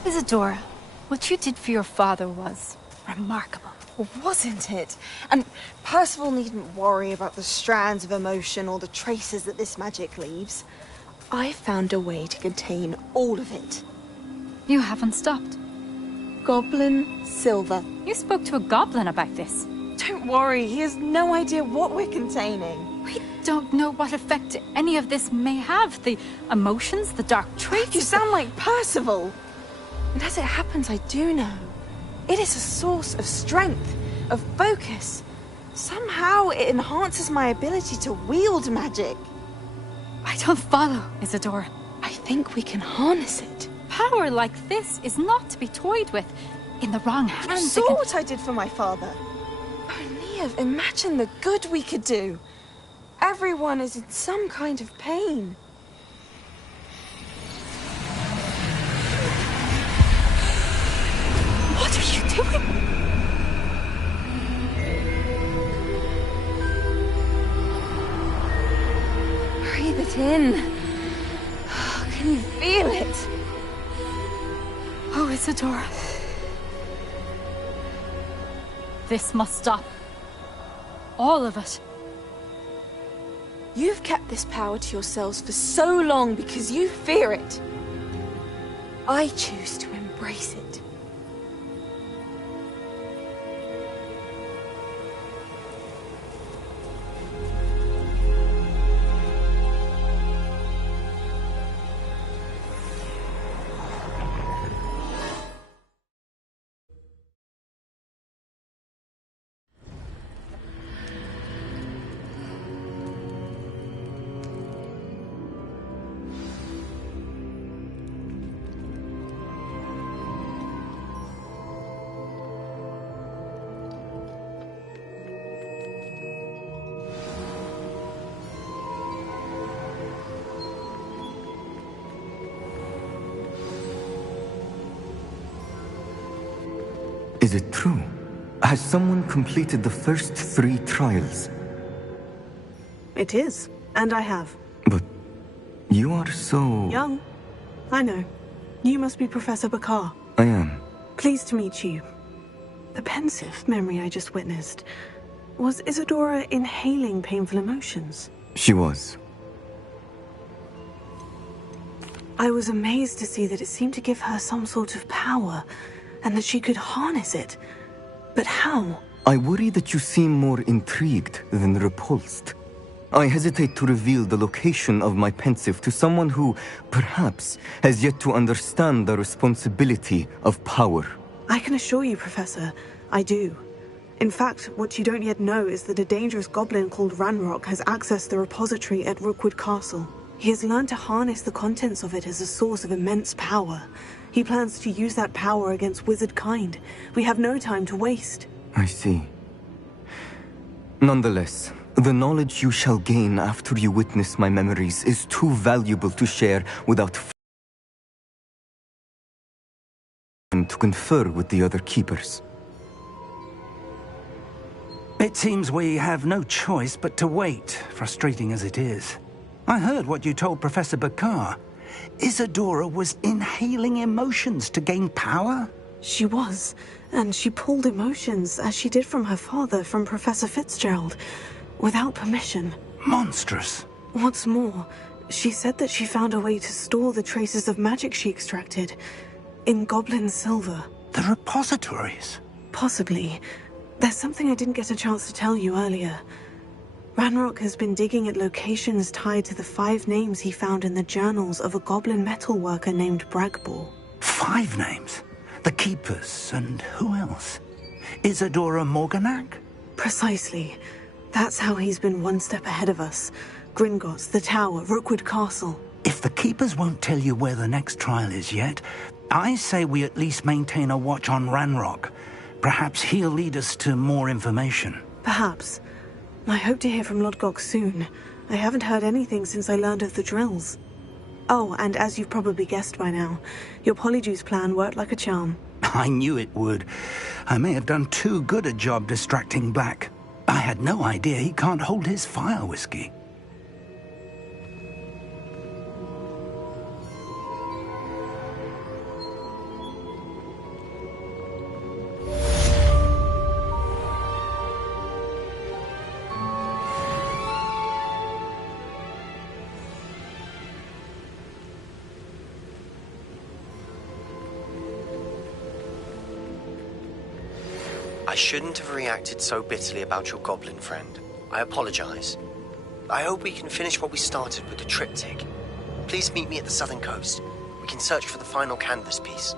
Isadora, what you did for your father was remarkable. Well, wasn't it? And Percival needn't worry about the strands of emotion or the traces that this magic leaves. I found a way to contain all of it. You haven't stopped. Goblin Silver. You spoke to a goblin about this. Don't worry, he has no idea what we're containing. We don't know what effect any of this may have. The emotions, the dark traits. You sound like Percival. And as it happens, I do know. It is a source of strength, of focus. Somehow it enhances my ability to wield magic. I don't follow, Isadora. I think we can harness it. Power like this is not to be toyed with. In the wrong hands, You saw what I did for my father. Oh, Neve, imagine the good we could do. Everyone is in some kind of pain. What are you doing? Breathe it in. Can you feel it? Oh, Isadora. This must stop. All of it. You've kept this power to yourselves for so long because you fear it. I choose to embrace it. Is it true? Has someone completed the first 3 trials? It is, and I have. But you are so... Young. I know. You must be Professor Bakar. I am. Pleased to meet you. The pensive memory I just witnessed. Was Isadora inhaling painful emotions? She was. I was amazed to see that it seemed to give her some sort of power, and that she could harness it. But how? I worry that you seem more intrigued than repulsed. I hesitate to reveal the location of my pensive to someone who, perhaps, has yet to understand the responsibility of power. I can assure you, Professor, I do. In fact, what you don't yet know is that a dangerous goblin called Ranrock has accessed the repository at Rookwood Castle. He has learned to harness the contents of it as a source of immense power. He plans to use that power against wizard kind. We have no time to waste. I see. Nonetheless, the knowledge you shall gain after you witness my memories is too valuable to share without time to confer with the other keepers. It seems we have no choice but to wait, frustrating as it is. I heard what you told Professor Bakar. Isadora was inhaling emotions to gain power? She was, and she pulled emotions, as she did from her father, from Professor Fitzgerald, without permission. Monstrous. What's more, she said that she found a way to store the traces of magic she extracted in goblin silver. The repositories? Possibly. There's something I didn't get a chance to tell you earlier. Ranrock has been digging at locations tied to the 5 names he found in the journals of a goblin metalworker named Bragbor. 5 names? The Keepers, and who else? Isadora Morganac? Precisely. That's how he's been one step ahead of us. Gringotts, the Tower, Rookwood Castle. If the Keepers won't tell you where the next trial is yet, I say we at least maintain a watch on Ranrock. Perhaps he'll lead us to more information. Perhaps. I hope to hear from Lodgok soon. I haven't heard anything since I learned of the drills. Oh, and as you've probably guessed by now, your Polyjuice plan worked like a charm. I knew it would. I may have done too good a job distracting Black. I had no idea he can't hold his fire whiskey. I shouldn't have reacted so bitterly about your goblin friend. I apologize. I hope we can finish what we started with the triptych. Please meet me at the southern coast. We can search for the final canvas piece.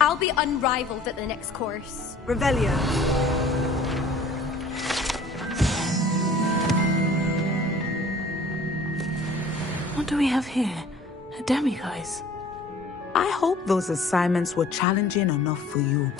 I'll be unrivaled at the next course. Revelio. What do we have here? A demiguise. I hope those assignments were challenging enough for you.